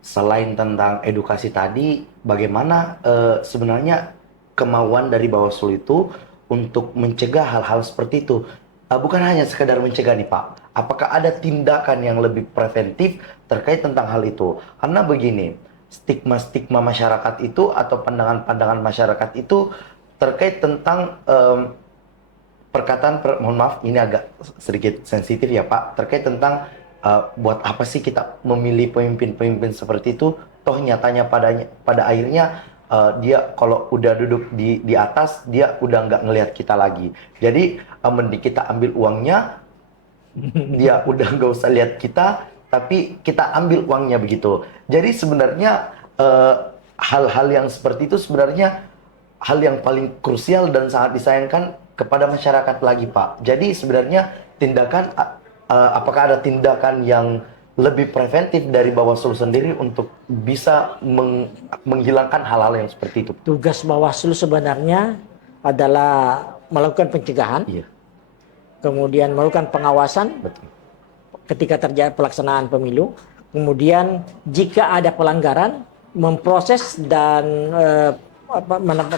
selain tentang edukasi tadi, bagaimana sebenarnya kemauan dari Bawaslu itu untuk mencegah hal-hal seperti itu? Bukan hanya sekedar mencegah nih Pak, apakah ada tindakan yang lebih preventif terkait tentang hal itu? Karena begini, stigma-stigma masyarakat itu atau pandangan-pandangan masyarakat itu terkait tentang mohon maaf ini agak sedikit sensitif ya Pak, terkait tentang buat apa sih kita memilih pemimpin-pemimpin seperti itu, toh nyatanya pada akhirnya dia kalau udah duduk di atas, dia udah nggak ngelihat kita lagi. Jadi mending kita ambil uangnya, dia udah nggak usah lihat kita, tapi kita ambil uangnya begitu. Jadi sebenarnya hal-hal yang seperti itu sebenarnya hal yang paling krusial dan sangat disayangkan kepada masyarakat lagi Pak. Jadi sebenarnya tindakan, apakah ada tindakan yang lebih preventif dari Bawaslu sendiri untuk bisa menghilangkan hal-hal yang seperti itu? Tugas Bawaslu sebenarnya adalah melakukan pencegahan, kemudian melakukan pengawasan. Betul. Ketika terjadi pelaksanaan pemilu, kemudian jika ada pelanggaran, memproses dan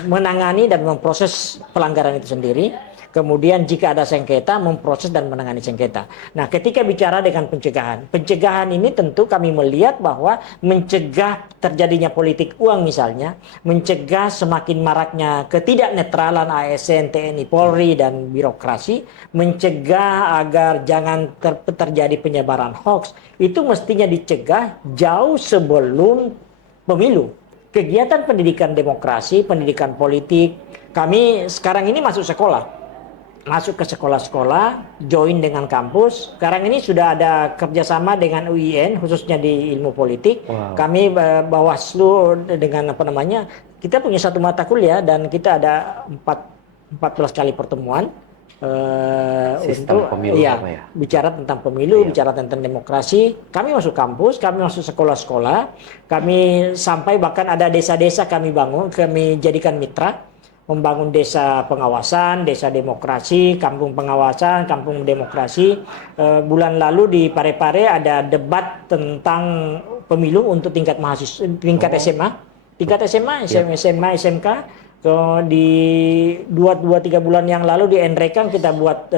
menangani dan memproses pelanggaran itu sendiri. Kemudian jika ada sengketa, memproses dan menangani sengketa. Nah, ketika bicara dengan pencegahan ini tentu kami melihat bahwa mencegah terjadinya politik uang misalnya, mencegah semakin maraknya ketidaknetralan ASN, TNI, Polri, dan birokrasi, mencegah agar jangan terjadi penyebaran hoax, itu mestinya dicegah jauh sebelum pemilu. Kegiatan pendidikan demokrasi, pendidikan politik, kami sekarang ini masuk ke sekolah-sekolah, join dengan kampus. Sekarang ini sudah ada kerjasama dengan UIN, khususnya di ilmu politik. Wow. Kami Bawaslu dengan kita punya satu mata kuliah dan kita ada 14 kali pertemuan Sistem untuk pemilu ya, ya? bicara tentang pemilu, bicara tentang demokrasi. Kami masuk kampus, kami masuk sekolah-sekolah, kami sampai bahkan ada desa-desa kami jadikan mitra, membangun desa pengawasan, desa demokrasi, kampung pengawasan, kampung demokrasi. Bulan lalu di Parepare ada debat tentang pemilu untuk tingkat mahasiswa, tingkat SMA, SMK. Di 2-3 bulan yang lalu di Enrekang kita buat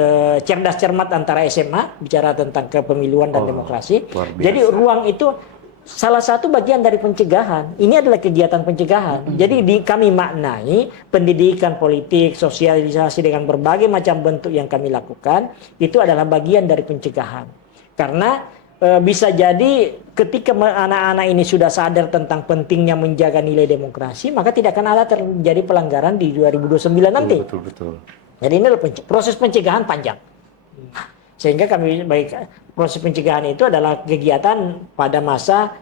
cerdas cermat antara SMA, bicara tentang kepemiluan dan demokrasi. Jadi ruang itu salah satu bagian dari pencegahan. Ini adalah kegiatan pencegahan. Jadi kami maknai pendidikan politik, sosialisasi dengan berbagai macam bentuk yang kami lakukan, itu adalah bagian dari pencegahan. Karena bisa jadi ketika anak-anak ini sudah sadar tentang pentingnya menjaga nilai demokrasi, maka tidak akan ada terjadi pelanggaran di 2029 nanti. Betul. Jadi ini proses pencegahan panjang. Sehingga proses pencegahan itu adalah kegiatan pada masa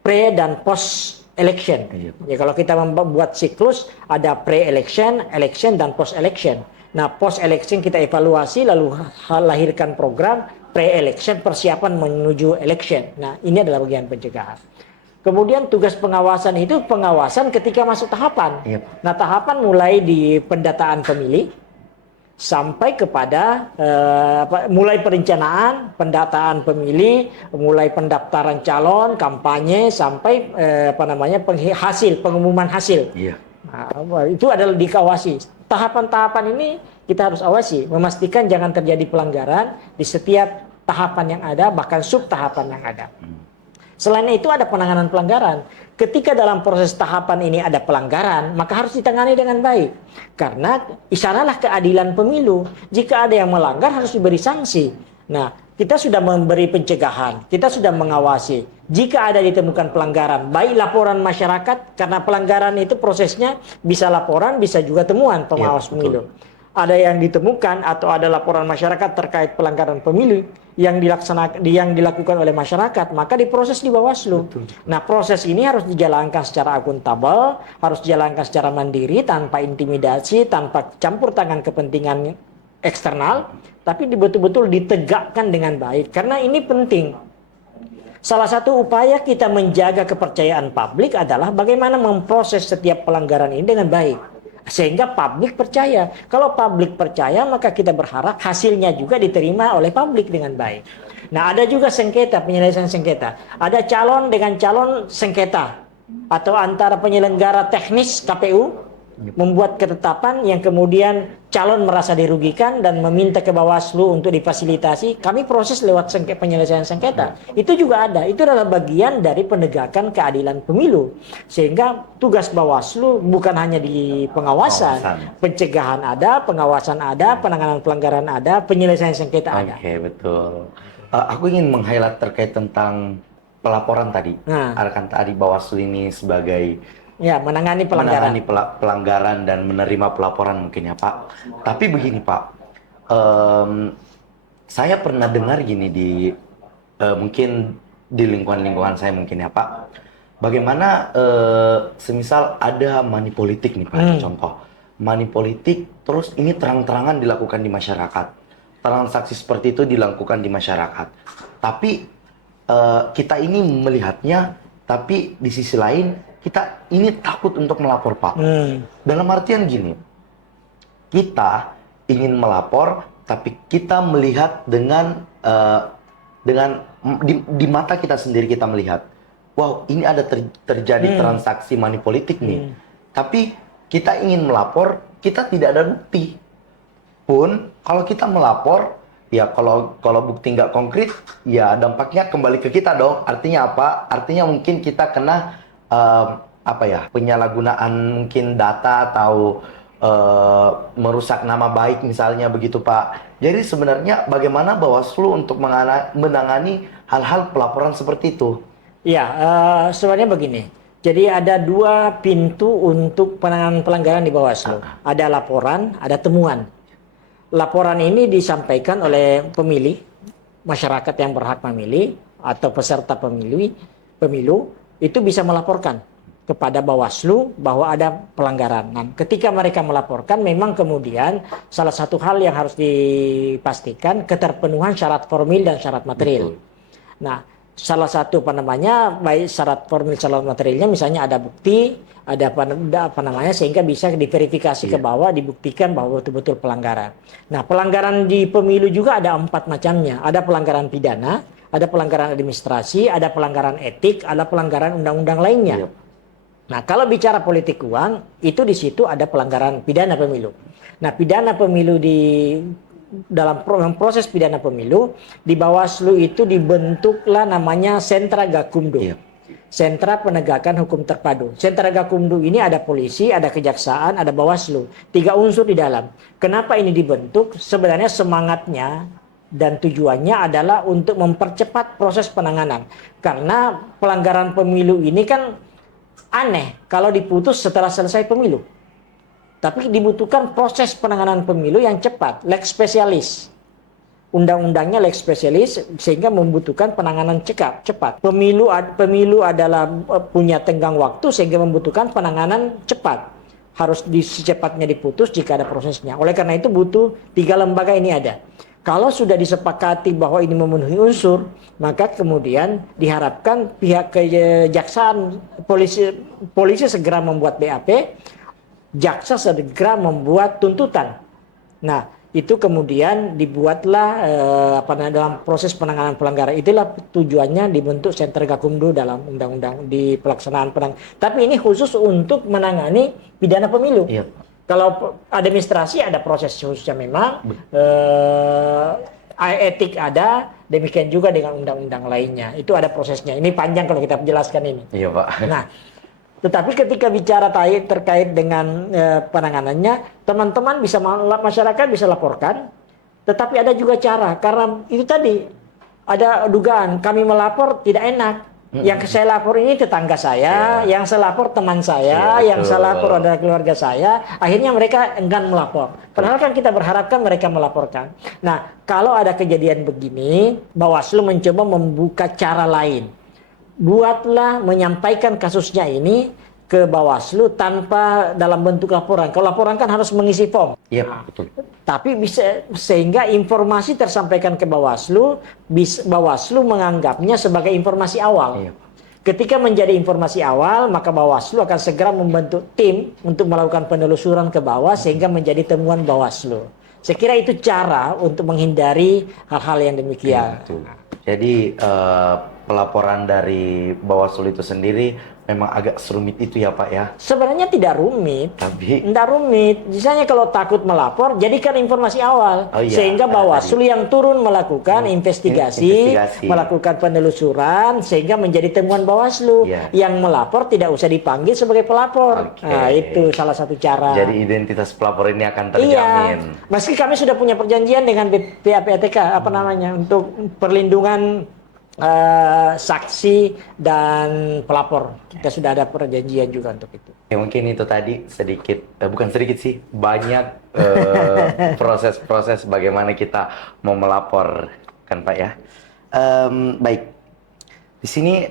pre dan post election. Iya. Ya kalau kita membuat siklus ada pre-election, election dan post-election. Nah, post-election kita evaluasi lalu lahirkan program pre-election persiapan menuju election. Nah, ini adalah bagian pencegahan. Kemudian tugas pengawasan itu pengawasan ketika masuk tahapan. Iya. Nah, tahapan mulai di pendataan pemilih sampai kepada mulai perencanaan, pendataan pemilih, mulai pendaftaran calon, kampanye sampai hasil pengumuman hasil. Iya. Nah, itu adalah dikawasi. Tahapan-tahapan ini kita harus awasi, memastikan jangan terjadi pelanggaran di setiap tahapan yang ada, bahkan sub tahapan yang ada. Selain itu ada penanganan pelanggaran. Ketika dalam proses tahapan ini ada pelanggaran, maka harus ditangani dengan baik. Karena isanalah keadilan pemilu. Jika ada yang melanggar harus diberi sanksi. Nah, kita sudah memberi pencegahan, kita sudah mengawasi. Jika ada ditemukan pelanggaran, baik laporan masyarakat, karena pelanggaran itu prosesnya bisa laporan, bisa juga temuan pengawas pemilu. Ada yang ditemukan atau ada laporan masyarakat terkait pelanggaran pemilu yang dilakukan oleh masyarakat, maka diproses di Bawaslu. Nah, proses ini harus dijalankan secara akuntabel, harus dijalankan secara mandiri, tanpa intimidasi, tanpa campur tangan kepentingan eksternal, tapi betul-betul ditegakkan dengan baik. Karena ini penting. Salah satu upaya kita menjaga kepercayaan publik adalah bagaimana memproses setiap pelanggaran ini dengan baik. Sehingga publik percaya. Kalau publik percaya, maka kita berharap hasilnya juga diterima oleh publik dengan baik. Nah, ada juga sengketa, penyelesaian sengketa. Ada calon dengan calon sengketa. Atau antara penyelenggara teknis KPU membuat ketetapan yang kemudian calon merasa dirugikan dan meminta ke Bawaslu untuk difasilitasi. Kami proses lewat penyelesaian sengketa. Itu juga ada. Itu adalah bagian dari penegakan keadilan pemilu. Sehingga tugas Bawaslu bukan hanya di pengawasan. Pencegahan ada, pengawasan ada, penanganan pelanggaran ada, penyelesaian sengketa ada. Oke, betul. Aku ingin meng-highlight terkait tentang pelaporan tadi. Arkan tadi Bawaslu ini sebagai menangani pelanggaran. Pelanggaran dan menerima pelaporan mungkin ya Pak. Tapi begini Pak, saya pernah dengar gini mungkin di lingkungan saya mungkin ya Pak. Bagaimana semisal ada money politik nih Pak, contoh. Money politik terus ini terang-terangan dilakukan di masyarakat. Transaksi seperti itu dilakukan di masyarakat. Tapi kita ini melihatnya, tapi di sisi lain kita ini takut untuk melapor Pak. Dalam artian gini, kita ingin melapor, tapi kita melihat dengan di mata kita sendiri kita melihat, wow ini ada terjadi transaksi money politik nih. Tapi kita ingin melapor, kita tidak ada bukti. Pun kalau kita melapor, ya kalau bukti nggak konkret, ya dampaknya kembali ke kita dong. Artinya apa? Artinya mungkin kita kena penyalahgunaan mungkin data atau merusak nama baik misalnya begitu Pak. Jadi sebenarnya bagaimana Bawaslu untuk menangani hal-hal pelaporan seperti itu? Ya, sebenarnya begini. Jadi ada dua pintu untuk penanganan pelanggaran di Bawaslu. Ada laporan, ada temuan. Laporan ini disampaikan oleh pemilih, masyarakat yang berhak memilih atau peserta pemilu itu bisa melaporkan kepada Bawaslu bahwa ada pelanggaran. Nah, ketika mereka melaporkan, memang kemudian salah satu hal yang harus dipastikan keterpenuhan syarat formil dan syarat material. Nah, salah satu baik syarat formil syarat materialnya misalnya ada bukti, ada sehingga bisa diverifikasi ke bawah, dibuktikan bahwa betul-betul pelanggaran. Nah, pelanggaran di pemilu juga ada 4 macamnya. Ada pelanggaran pidana, ada pelanggaran administrasi, ada pelanggaran etik, ada pelanggaran undang-undang lainnya. Nah, kalau bicara politik uang, itu di situ ada pelanggaran pidana pemilu. Nah, pidana pemilu dalam proses pidana pemilu di Bawaslu itu dibentuklah namanya Sentra Gakumdu. Sentra Penegakan Hukum Terpadu. Sentra Gakumdu ini ada polisi, ada kejaksaan, ada Bawaslu. 3 unsur di dalam. Kenapa ini dibentuk? Sebenarnya semangatnya dan tujuannya adalah untuk mempercepat proses penanganan. Karena pelanggaran pemilu ini kan aneh kalau diputus setelah selesai pemilu. Tapi dibutuhkan proses penanganan pemilu yang cepat, lex specialis. undang-undangnya lex specialis sehingga membutuhkan penanganan cepat. Pemilu adalah punya tenggang waktu sehingga membutuhkan penanganan cepat. Harus secepatnya diputus jika ada prosesnya. Oleh karena itu butuh 3 lembaga ini ada. Kalau sudah disepakati bahwa ini memenuhi unsur, maka kemudian diharapkan pihak kejaksaan, polisi segera membuat BAP, jaksa segera membuat tuntutan. Nah, itu kemudian dibuatlah dalam proses penanganan pelanggaran. Itulah tujuannya dibentuk Senter Gakumdu dalam undang-undang di pelaksanaan Tapi ini khusus untuk menangani pidana pemilu. Iya. Kalau administrasi ada proses khususnya memang, etik ada, demikian juga dengan undang-undang lainnya. Itu ada prosesnya. Ini panjang kalau kita jelaskan ini. Iya, Pak. Nah, tetapi ketika bicara terkait dengan penanganannya, teman-teman masyarakat bisa laporkan, tetapi ada juga cara. Karena itu tadi, ada dugaan kami melapor tidak enak. Yang saya lapor ini tetangga saya, yang saya lapor teman saya, yang saya lapor adalah keluarga saya. Akhirnya mereka enggan melapor. Padahal kan kita berharapkan mereka melaporkan. Nah, kalau ada kejadian begini, Bawaslu mencoba membuka cara lain. Buatlah menyampaikan kasusnya ini ke Bawaslu tanpa dalam bentuk laporan. Kalau laporan kan harus mengisi form. Iya, betul. Tapi bisa sehingga informasi tersampaikan ke Bawaslu, Bawaslu menganggapnya sebagai informasi awal. Iya. Ketika menjadi informasi awal, maka Bawaslu akan segera membentuk tim untuk melakukan penelusuran ke bawah sehingga menjadi temuan Bawaslu. Saya kira itu cara untuk menghindari hal-hal yang demikian. Betul. Jadi pelaporan dari Bawaslu itu sendiri memang agak serumit itu ya Pak ya? Sebenarnya tidak rumit. Tidak rumit. Misalnya kalau takut melapor, jadikan informasi awal. Oh, iya. Sehingga Bawaslu yang turun melakukan investigasi, melakukan penelusuran, sehingga menjadi temuan Bawaslu. Iya. Yang melapor tidak usah dipanggil sebagai pelapor. Oke. Nah, itu salah satu cara. Jadi identitas pelapor ini akan terjamin. Iya. Meski kami sudah punya perjanjian dengan PAPTK, untuk perlindungan saksi dan pelapor. Kita sudah ada perjanjian juga untuk itu. Ya, mungkin itu tadi sedikit, bukan sedikit sih, banyak proses-proses bagaimana kita mau melapor, kan Pak ya. Baik, di sini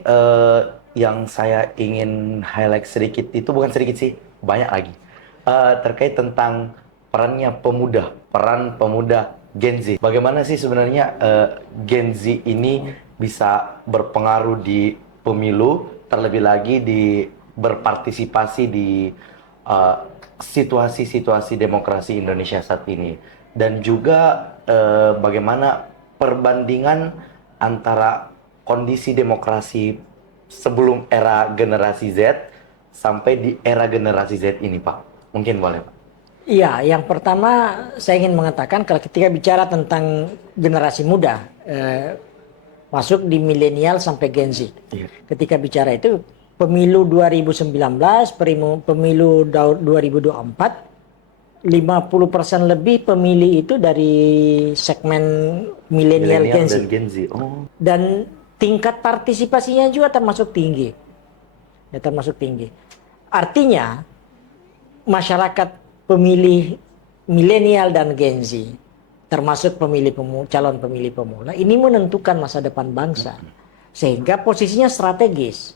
yang saya ingin highlight sedikit itu bukan sedikit sih, banyak lagi terkait tentang peran pemuda Gen Z. Bagaimana sih sebenarnya Gen Z ini bisa berpengaruh di pemilu, terlebih lagi berpartisipasi di situasi-situasi demokrasi Indonesia saat ini, dan juga bagaimana perbandingan antara kondisi demokrasi sebelum era generasi Z sampai di era generasi Z ini, Pak. Mungkin boleh, Pak. Iya, yang pertama saya ingin mengatakan kalau ketika bicara tentang generasi muda, masuk di milenial sampai Gen Z. Iya. Ketika bicara itu, pemilu 2019, pemilu 2024, 50% lebih pemilih itu dari segmen milenial Gen Z. Dan Gen Z. Oh. Dan tingkat partisipasinya juga termasuk tinggi. Ya, termasuk tinggi. Artinya, masyarakat pemilih milenial dan Gen Z, termasuk calon pemilih pemula, ini menentukan masa depan bangsa. Sehingga posisinya strategis.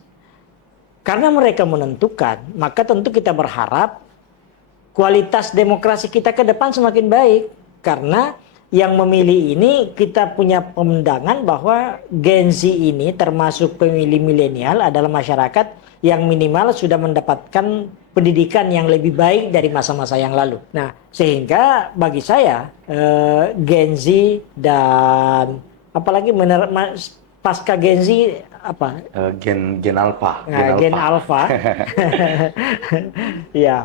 Karena mereka menentukan, maka tentu kita berharap kualitas demokrasi kita ke depan semakin baik. Karena yang memilih ini kita punya pemandangan bahwa Gen Z ini termasuk pemilih milenial adalah masyarakat yang minimal sudah mendapatkan pendidikan yang lebih baik dari masa-masa yang lalu. Nah, sehingga bagi saya Gen Z dan apalagi pasca Gen Z apa? Gen Alpha. Gen Alpha. Ya.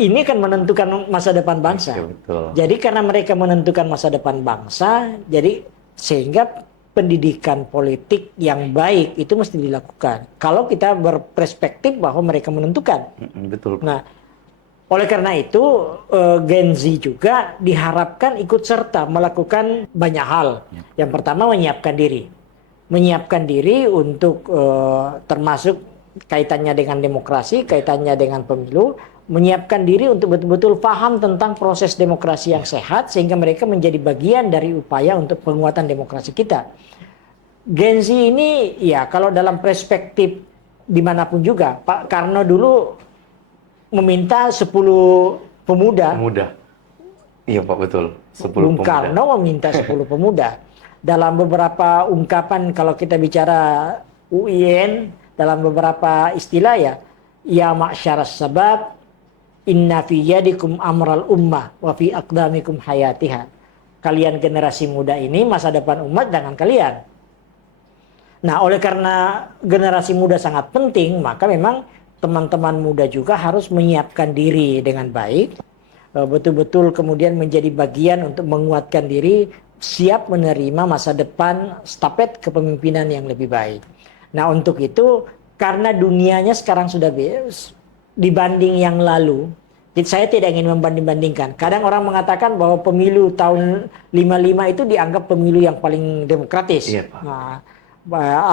Ini kan menentukan masa depan bangsa. Oke, betul. Jadi karena mereka menentukan masa depan bangsa, jadi sehingga pendidikan politik yang baik itu mesti dilakukan. Kalau kita berperspektif bahwa mereka menentukan. Betul. Nah, oleh karena itu Gen Z juga diharapkan ikut serta melakukan banyak hal. Yang pertama menyiapkan diri untuk termasuk kaitannya dengan demokrasi, kaitannya dengan pemilu, menyiapkan diri untuk betul-betul paham tentang proses demokrasi yang sehat sehingga mereka menjadi bagian dari upaya untuk penguatan demokrasi kita. Gen Z ini ya kalau dalam perspektif dimanapun juga, Pak Karno dulu meminta 10 pemuda. Pemuda. Iya Pak, betul. 10 Bung pemuda. Karno meminta 10 pemuda. Dalam beberapa ungkapan kalau kita bicara UIN, dalam beberapa istilah ya ma'syaras sabab, inna fi yadikum amral ummah wa fi aqdamikum hayatiha. Kalian generasi muda ini masa depan umat dengan kalian. Nah, oleh karena generasi muda sangat penting, maka memang teman-teman muda juga harus menyiapkan diri dengan baik, betul-betul kemudian menjadi bagian untuk menguatkan diri, siap menerima masa depan stafet kepemimpinan yang lebih baik. Nah, untuk itu karena dunianya sekarang sudah dibanding yang lalu, saya tidak ingin membanding-bandingkan. Kadang orang mengatakan bahwa pemilu tahun 55 itu dianggap pemilu yang paling demokratis. Iya, Pak. Nah,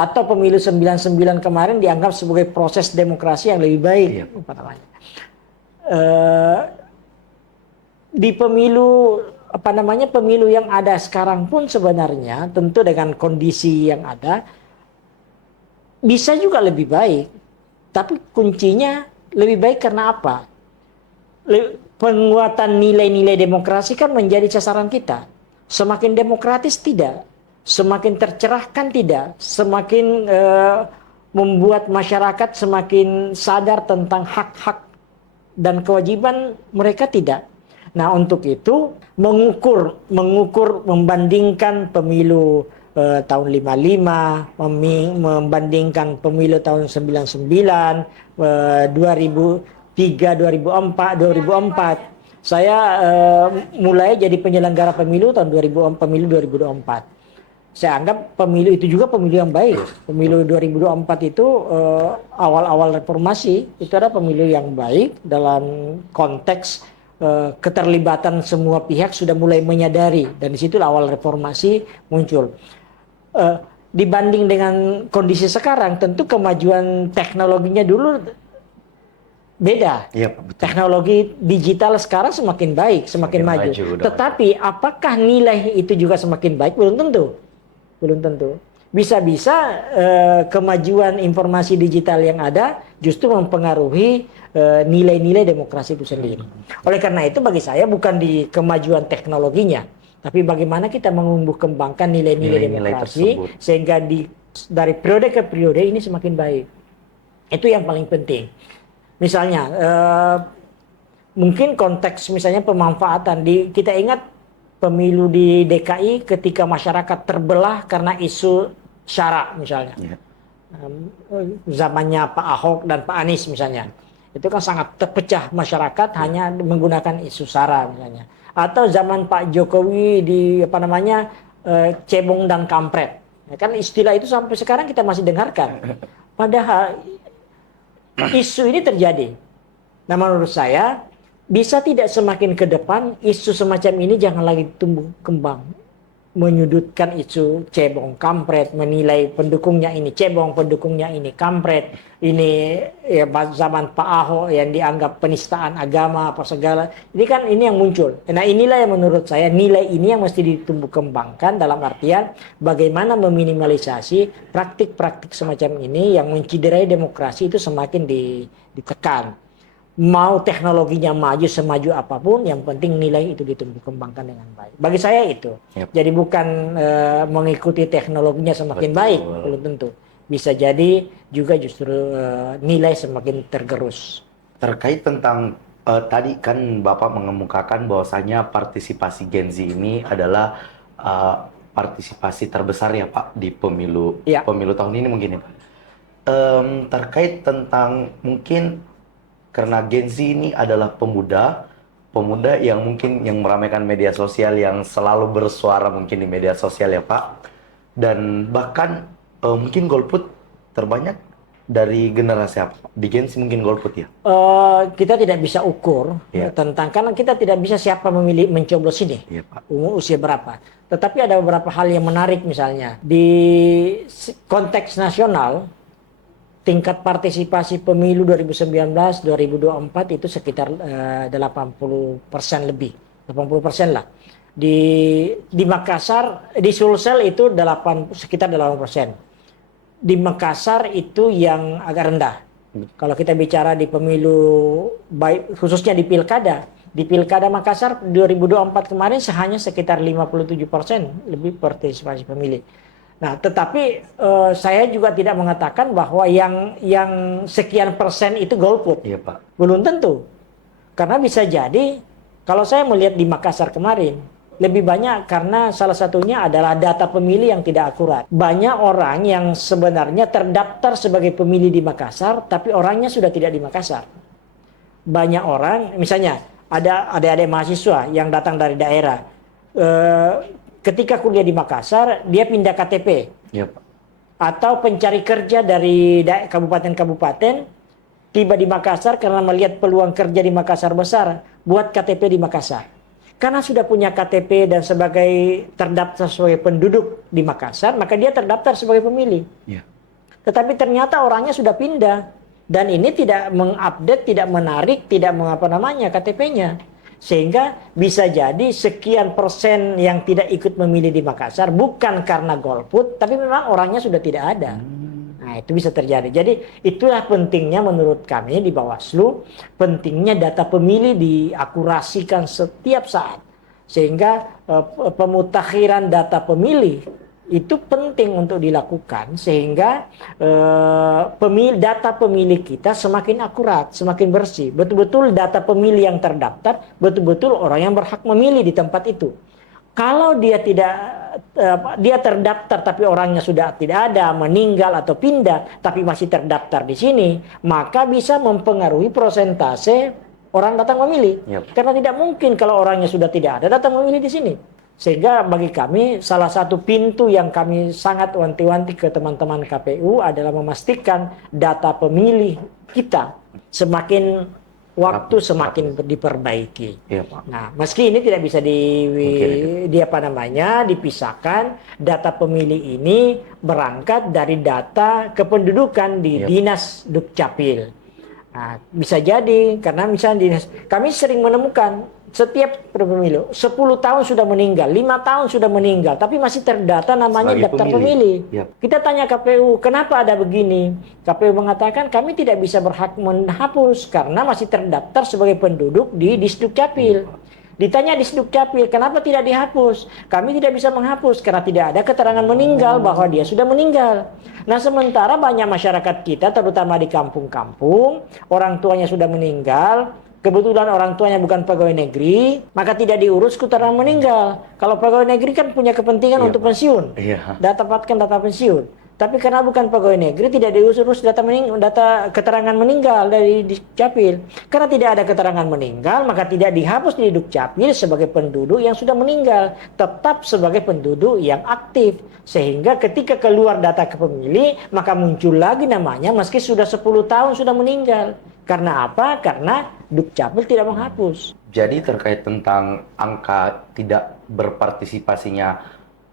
atau pemilu 99 kemarin dianggap sebagai proses demokrasi yang lebih baik. Iya. Apa namanya? Di pemilu yang ada sekarang pun sebenarnya tentu dengan kondisi yang ada bisa juga lebih baik. Tapi kuncinya lebih baik karena apa? Penguatan nilai-nilai demokrasi kan menjadi sasaran kita. Semakin demokratis tidak, semakin tercerahkan tidak, semakin membuat masyarakat semakin sadar tentang hak-hak dan kewajiban mereka tidak. Nah, untuk itu mengukur membandingkan pemilu tahun 55, membandingkan pemilu tahun 99, 2003, 2004. Saya mulai jadi penyelenggara pemilu tahun 2024. Saya anggap pemilu itu juga pemilu yang baik. Pemilu 2024 itu awal-awal reformasi itu ada pemilu yang baik dalam konteks keterlibatan semua pihak sudah mulai menyadari, dan disitulah awal reformasi muncul. Dibanding dengan kondisi sekarang, tentu kemajuan teknologinya dulu beda. Iya, Pak, betul. Teknologi digital sekarang semakin baik, semakin maju. Tetapi apakah nilai itu juga semakin baik? Belum tentu. Belum tentu. Bisa-bisa kemajuan informasi digital yang ada justru mempengaruhi nilai-nilai demokrasi itu sendiri. Oleh karena itu bagi saya bukan di kemajuan teknologinya, tapi bagaimana kita menumbuh kembangkan nilai-nilai demokrasi tersebut, sehingga dari periode ke periode ini semakin baik. Itu yang paling penting. Misalnya mungkin konteks misalnya pemanfaatan kita ingat pemilu di DKI ketika masyarakat terbelah karena isu SYARA misalnya. Yeah. Zamannya Pak Ahok dan Pak Anies misalnya. Itu kan sangat terpecah masyarakat hanya menggunakan isu SYARA misalnya. Atau zaman Pak Jokowi di cebong dan kampret. Ya kan istilah itu sampai sekarang kita masih dengarkan. Padahal isu ini terjadi. Nah, menurut saya bisa tidak semakin ke depan isu semacam ini jangan lagi tumbuh kembang, menyudutkan isu cebong kampret, menilai pendukungnya ini cebong, pendukungnya ini kampret, ini ya zaman Pak Ahok yang dianggap penistaan agama apa segala. Ini yang muncul. Nah, inilah yang menurut saya nilai ini yang mesti ditumbuh kembangkan dalam artian bagaimana meminimalisasi praktik-praktik semacam ini yang menciderai demokrasi itu semakin ditekan. Mau teknologinya maju semaju apapun, yang penting nilai itu ditumbuh kembangkan dengan baik. Bagi saya itu. Yep. Jadi bukan mengikuti teknologinya semakin baik, belum tentu. Bisa jadi juga justru nilai semakin tergerus. Terkait tentang tadi kan Bapak mengemukakan bahwasanya partisipasi Gen Z ini adalah partisipasi terbesar ya Pak di pemilu tahun ini mungkin ya Pak. Terkait tentang mungkin karena Gen Z ini adalah pemuda yang mungkin yang meramaikan media sosial, yang selalu bersuara mungkin di media sosial ya Pak. Dan bahkan mungkin golput terbanyak dari generasi apa? Di Gen Z mungkin golput ya? Kita tidak bisa ukur tentang, karena kita tidak bisa siapa memilih mencoblos ini, Pak. Umur usia berapa. Tetapi ada beberapa hal yang menarik misalnya. Di konteks nasional, tingkat partisipasi pemilu 2019, 2024 itu sekitar 80% lebih, 80% lah. Di Makassar, di Sulsel itu sekitar 8%. Di Makassar itu yang agak rendah. Kalau kita bicara di pemilu, baik khususnya di Pilkada Makassar 2024 kemarin hanya sekitar 57% lebih partisipasi pemilih. Nah, tetapi saya juga tidak mengatakan bahwa yang sekian persen itu golput. Iya, Pak. Belum tentu. Karena bisa jadi kalau saya melihat di Makassar kemarin lebih banyak karena salah satunya adalah data pemilih yang tidak akurat. Banyak orang yang sebenarnya terdaftar sebagai pemilih di Makassar tapi orangnya sudah tidak di Makassar. Banyak orang, misalnya ada adik-adik mahasiswa yang datang dari daerah. Ketika kuliah di Makassar, dia pindah KTP. Iya, Pak. Atau pencari kerja dari kabupaten-kabupaten, tiba di Makassar karena melihat peluang kerja di Makassar besar, buat KTP di Makassar. Karena sudah punya KTP dan sebagai terdaftar sebagai penduduk di Makassar, maka dia terdaftar sebagai pemilih. Iya. Tetapi ternyata orangnya sudah pindah. Dan ini tidak mengupdate, tidak menarik, tidak KTP-nya. Sehingga bisa jadi sekian persen yang tidak ikut memilih di Makassar bukan karena golput, tapi memang orangnya sudah tidak ada. Nah, itu bisa terjadi. Jadi itulah pentingnya menurut kami di Bawaslu, pentingnya data pemilih diakurasikan setiap saat. Sehingga pemutakhiran data pemilih itu penting untuk dilakukan sehingga data pemilih kita semakin akurat, semakin bersih. Betul-betul data pemilih yang terdaftar, betul-betul orang yang berhak memilih di tempat itu. Kalau dia dia terdaftar tapi orangnya sudah tidak ada, meninggal atau pindah, tapi masih terdaftar di sini, maka bisa mempengaruhi persentase orang datang memilih. Yep. Karena tidak mungkin kalau orangnya sudah tidak ada datang memilih di sini. Sehingga bagi kami salah satu pintu yang kami sangat wanti-wanti ke teman-teman KPU adalah memastikan data pemilih kita semakin waktu semakin diperbaiki. Iya, Pak. Nah, meski ini tidak bisa dipisahkan, data pemilih ini berangkat dari data kependudukan di Dinas Dukcapil. Nah, bisa jadi karena misalnya kami sering menemukan setiap pemilu 10 tahun sudah meninggal, 5 tahun sudah meninggal, tapi masih terdata namanya sebagai daftar pemilih. Yep. Kita tanya KPU, kenapa ada begini? KPU mengatakan kami tidak bisa berhak menghapus karena masih terdaftar sebagai penduduk di Disdukcapil. Ditanya Disdukcapil, kenapa tidak dihapus? Kami tidak bisa menghapus karena tidak ada keterangan meninggal bahwa dia sudah meninggal. Nah, sementara banyak masyarakat kita, terutama di kampung-kampung, orang tuanya sudah meninggal, kebetulan orang tuanya bukan pegawai negeri, maka tidak diurus keterangan meninggal. Kalau pegawai negeri kan punya kepentingan untuk pensiun, dapatkan data pensiun. Tapi karena bukan pegawai negeri, tidak diurus data keterangan meninggal dari Dukcapil. Karena tidak ada keterangan meninggal, maka tidak dihapus di Dukcapil sebagai penduduk yang sudah meninggal, tetap sebagai penduduk yang aktif. Sehingga ketika keluar data kepemilih, maka muncul lagi namanya meski sudah 10 tahun sudah meninggal. Karena apa? Karena Dukcapil tidak menghapus. Jadi terkait tentang angka tidak berpartisipasinya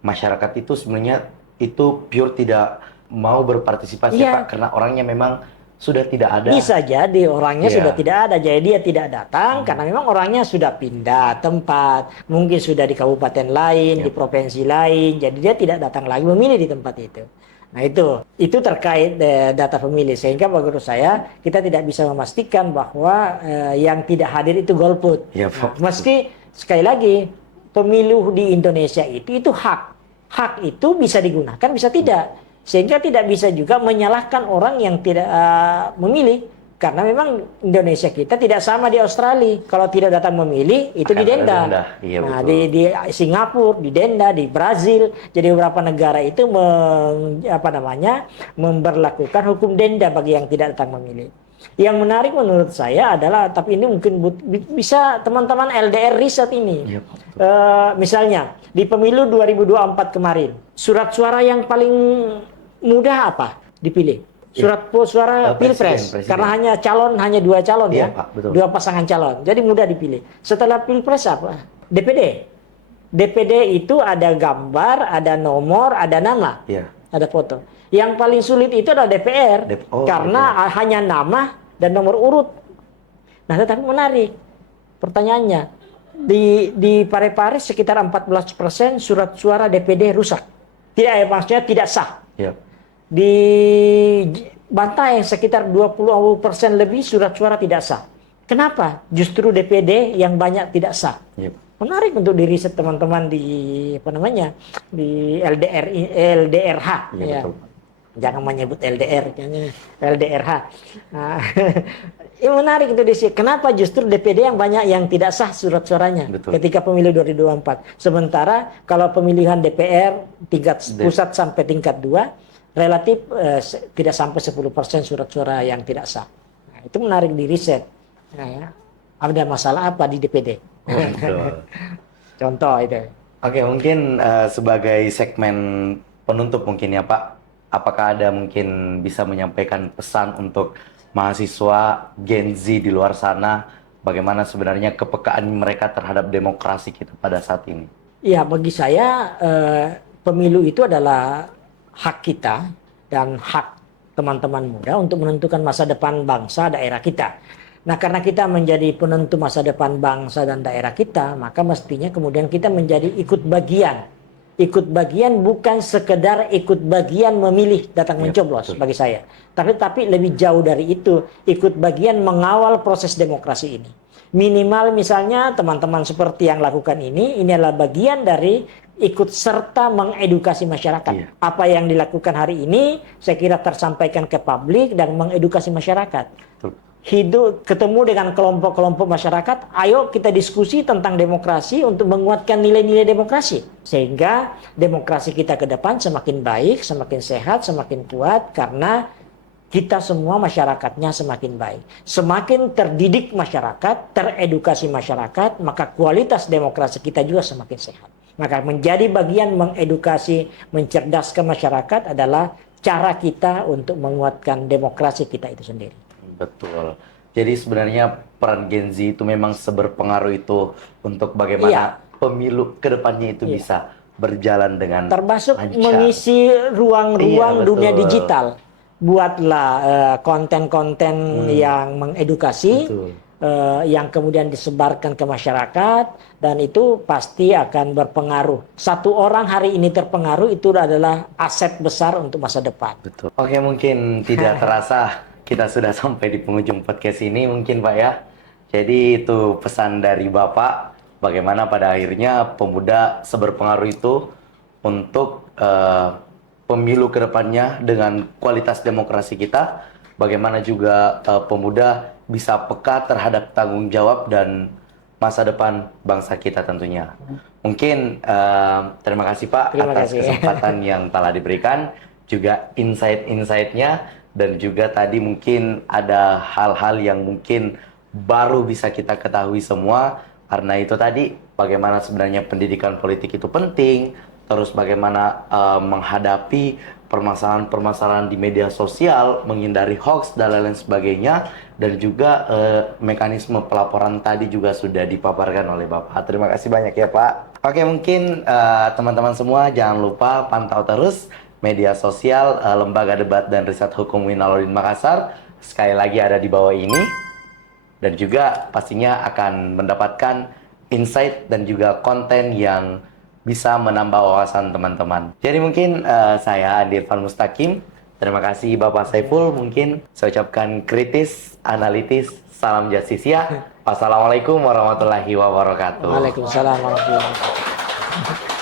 masyarakat itu sebenarnya itu pure tidak mau berpartisipasi Pak, karena orangnya memang sudah tidak ada. Bisa jadi orangnya sudah tidak ada, jadi dia tidak datang karena memang orangnya sudah pindah tempat, mungkin sudah di kabupaten lain, di provinsi lain, jadi dia tidak datang lagi memilih di tempat itu. Nah, itu terkait data pemilih, sehingga menurut saya kita tidak bisa memastikan bahwa yang tidak hadir itu golput. Meski sekali lagi pemilu di Indonesia itu hak itu bisa digunakan, bisa tidak, sehingga tidak bisa juga menyalahkan orang yang tidak memilih, karena memang Indonesia kita tidak sama di Australia. Kalau tidak datang memilih itu didenda. Nah, di Singapura didenda, di Brazil, jadi beberapa negara itu memberlakukan hukum denda bagi yang tidak datang memilih. Yang menarik menurut saya adalah, tapi ini mungkin bisa teman-teman LDR riset ini. Misalnya di pemilu 2024 kemarin, surat suara yang paling mudah apa dipilih? Surat suara Pilpres. Presiden. Karena hanya dua calon Pak, dua pasangan calon. Jadi mudah dipilih. Setelah Pilpres apa? DPD. DPD itu ada gambar, ada nomor, ada nama, ada foto. Yang paling sulit itu adalah DPR, karena DPR. hanya nama dan nomor urut. Nah, tetapi menarik pertanyaannya, di Parepare sekitar 14% surat suara DPD rusak, maksudnya tidak sah. Yep. Di Bantaeng sekitar 20% lebih surat suara tidak sah. Kenapa? Justru DPD yang banyak tidak sah. Yep. Menarik untuk diriset teman-teman di di LDRH. Iya, Ya. betul. Jangan menyebut LDR, kayaknya LDRH. Nah, ini menarik untuk diriset. Kenapa justru DPD yang banyak yang tidak sah surat suaranya ketika pemilu 2024. Sementara kalau pemilihan DPR tingkat pusat sampai tingkat 2 relatif tidak sampai 10% surat suara yang tidak sah. Nah, itu menarik di riset. Nah, ya. Ada masalah apa di DPD? Contoh itu. Oke, mungkin sebagai segmen penutup mungkin ya Pak, apakah ada mungkin bisa menyampaikan pesan untuk mahasiswa Gen Z di luar sana, bagaimana sebenarnya kepekaan mereka terhadap demokrasi kita pada saat ini? Ya, bagi saya pemilu itu adalah hak kita dan hak teman-teman muda untuk menentukan masa depan bangsa daerah kita. Nah, karena kita menjadi penentu masa depan bangsa dan daerah kita, maka mestinya kemudian kita menjadi ikut bagian. Ikut bagian bukan sekedar ikut bagian memilih datang mencoblos bagi saya. Tapi lebih jauh dari itu, ikut bagian mengawal proses demokrasi ini. Minimal misalnya teman-teman seperti yang lakukan ini adalah bagian dari ikut serta mengedukasi masyarakat. Apa yang dilakukan hari ini saya kira tersampaikan ke publik dan mengedukasi masyarakat. Hidup ketemu dengan kelompok-kelompok masyarakat, ayo kita diskusi tentang demokrasi untuk menguatkan nilai-nilai demokrasi sehingga demokrasi kita ke depan semakin baik, semakin sehat, semakin kuat karena kita semua masyarakatnya semakin baik. Semakin terdidik masyarakat, teredukasi masyarakat, maka kualitas demokrasi kita juga semakin sehat. Maka menjadi bagian mengedukasi, mencerdaskan masyarakat adalah cara kita untuk menguatkan demokrasi kita itu sendiri. Betul. Jadi sebenarnya peran Gen Z itu memang seberpengaruh itu untuk bagaimana pemilu kedepannya itu bisa berjalan dengan termasuk lancar. Mengisi ruang-ruang dunia digital. Buatlah konten-konten yang mengedukasi, yang kemudian disebarkan ke masyarakat, dan itu pasti akan berpengaruh. Satu orang hari ini terpengaruh itu adalah aset besar untuk masa depan. Betul. Oke, mungkin tidak terasa kita sudah sampai di penghujung podcast ini mungkin Pak ya. Jadi itu pesan dari Bapak, bagaimana pada akhirnya pemuda seberpengaruh itu untuk pemilu kedepannya dengan kualitas demokrasi kita. Bagaimana juga pemuda bisa peka terhadap tanggung jawab dan masa depan bangsa kita tentunya. Mungkin terima kasih Pak atas kesempatan yang telah diberikan, juga insight-insightnya. Dan juga tadi mungkin ada hal-hal yang mungkin baru bisa kita ketahui semua. Karena itu tadi bagaimana sebenarnya pendidikan politik itu penting. Terus bagaimana menghadapi permasalahan-permasalahan di media sosial, menghindari hoax dan lain-lain sebagainya. Dan juga mekanisme pelaporan tadi juga sudah dipaparkan oleh Bapak. Terima kasih banyak ya Pak. Oke, mungkin teman-teman semua jangan lupa pantau terus media sosial Lembaga Debat dan Riset Hukum Winalodin Makassar, sekali lagi ada di bawah ini, dan juga pastinya akan mendapatkan insight dan juga konten yang bisa menambah wawasan teman-teman. Jadi mungkin saya Andi Irfan Mustaqim, terima kasih Bapak Saiful, mungkin saya ucapkan kritis, analitis, salam justisia. Wassalamualaikum warahmatullahi wabarakatuh. Waalaikumsalam warahmatullahi wabarakatuh.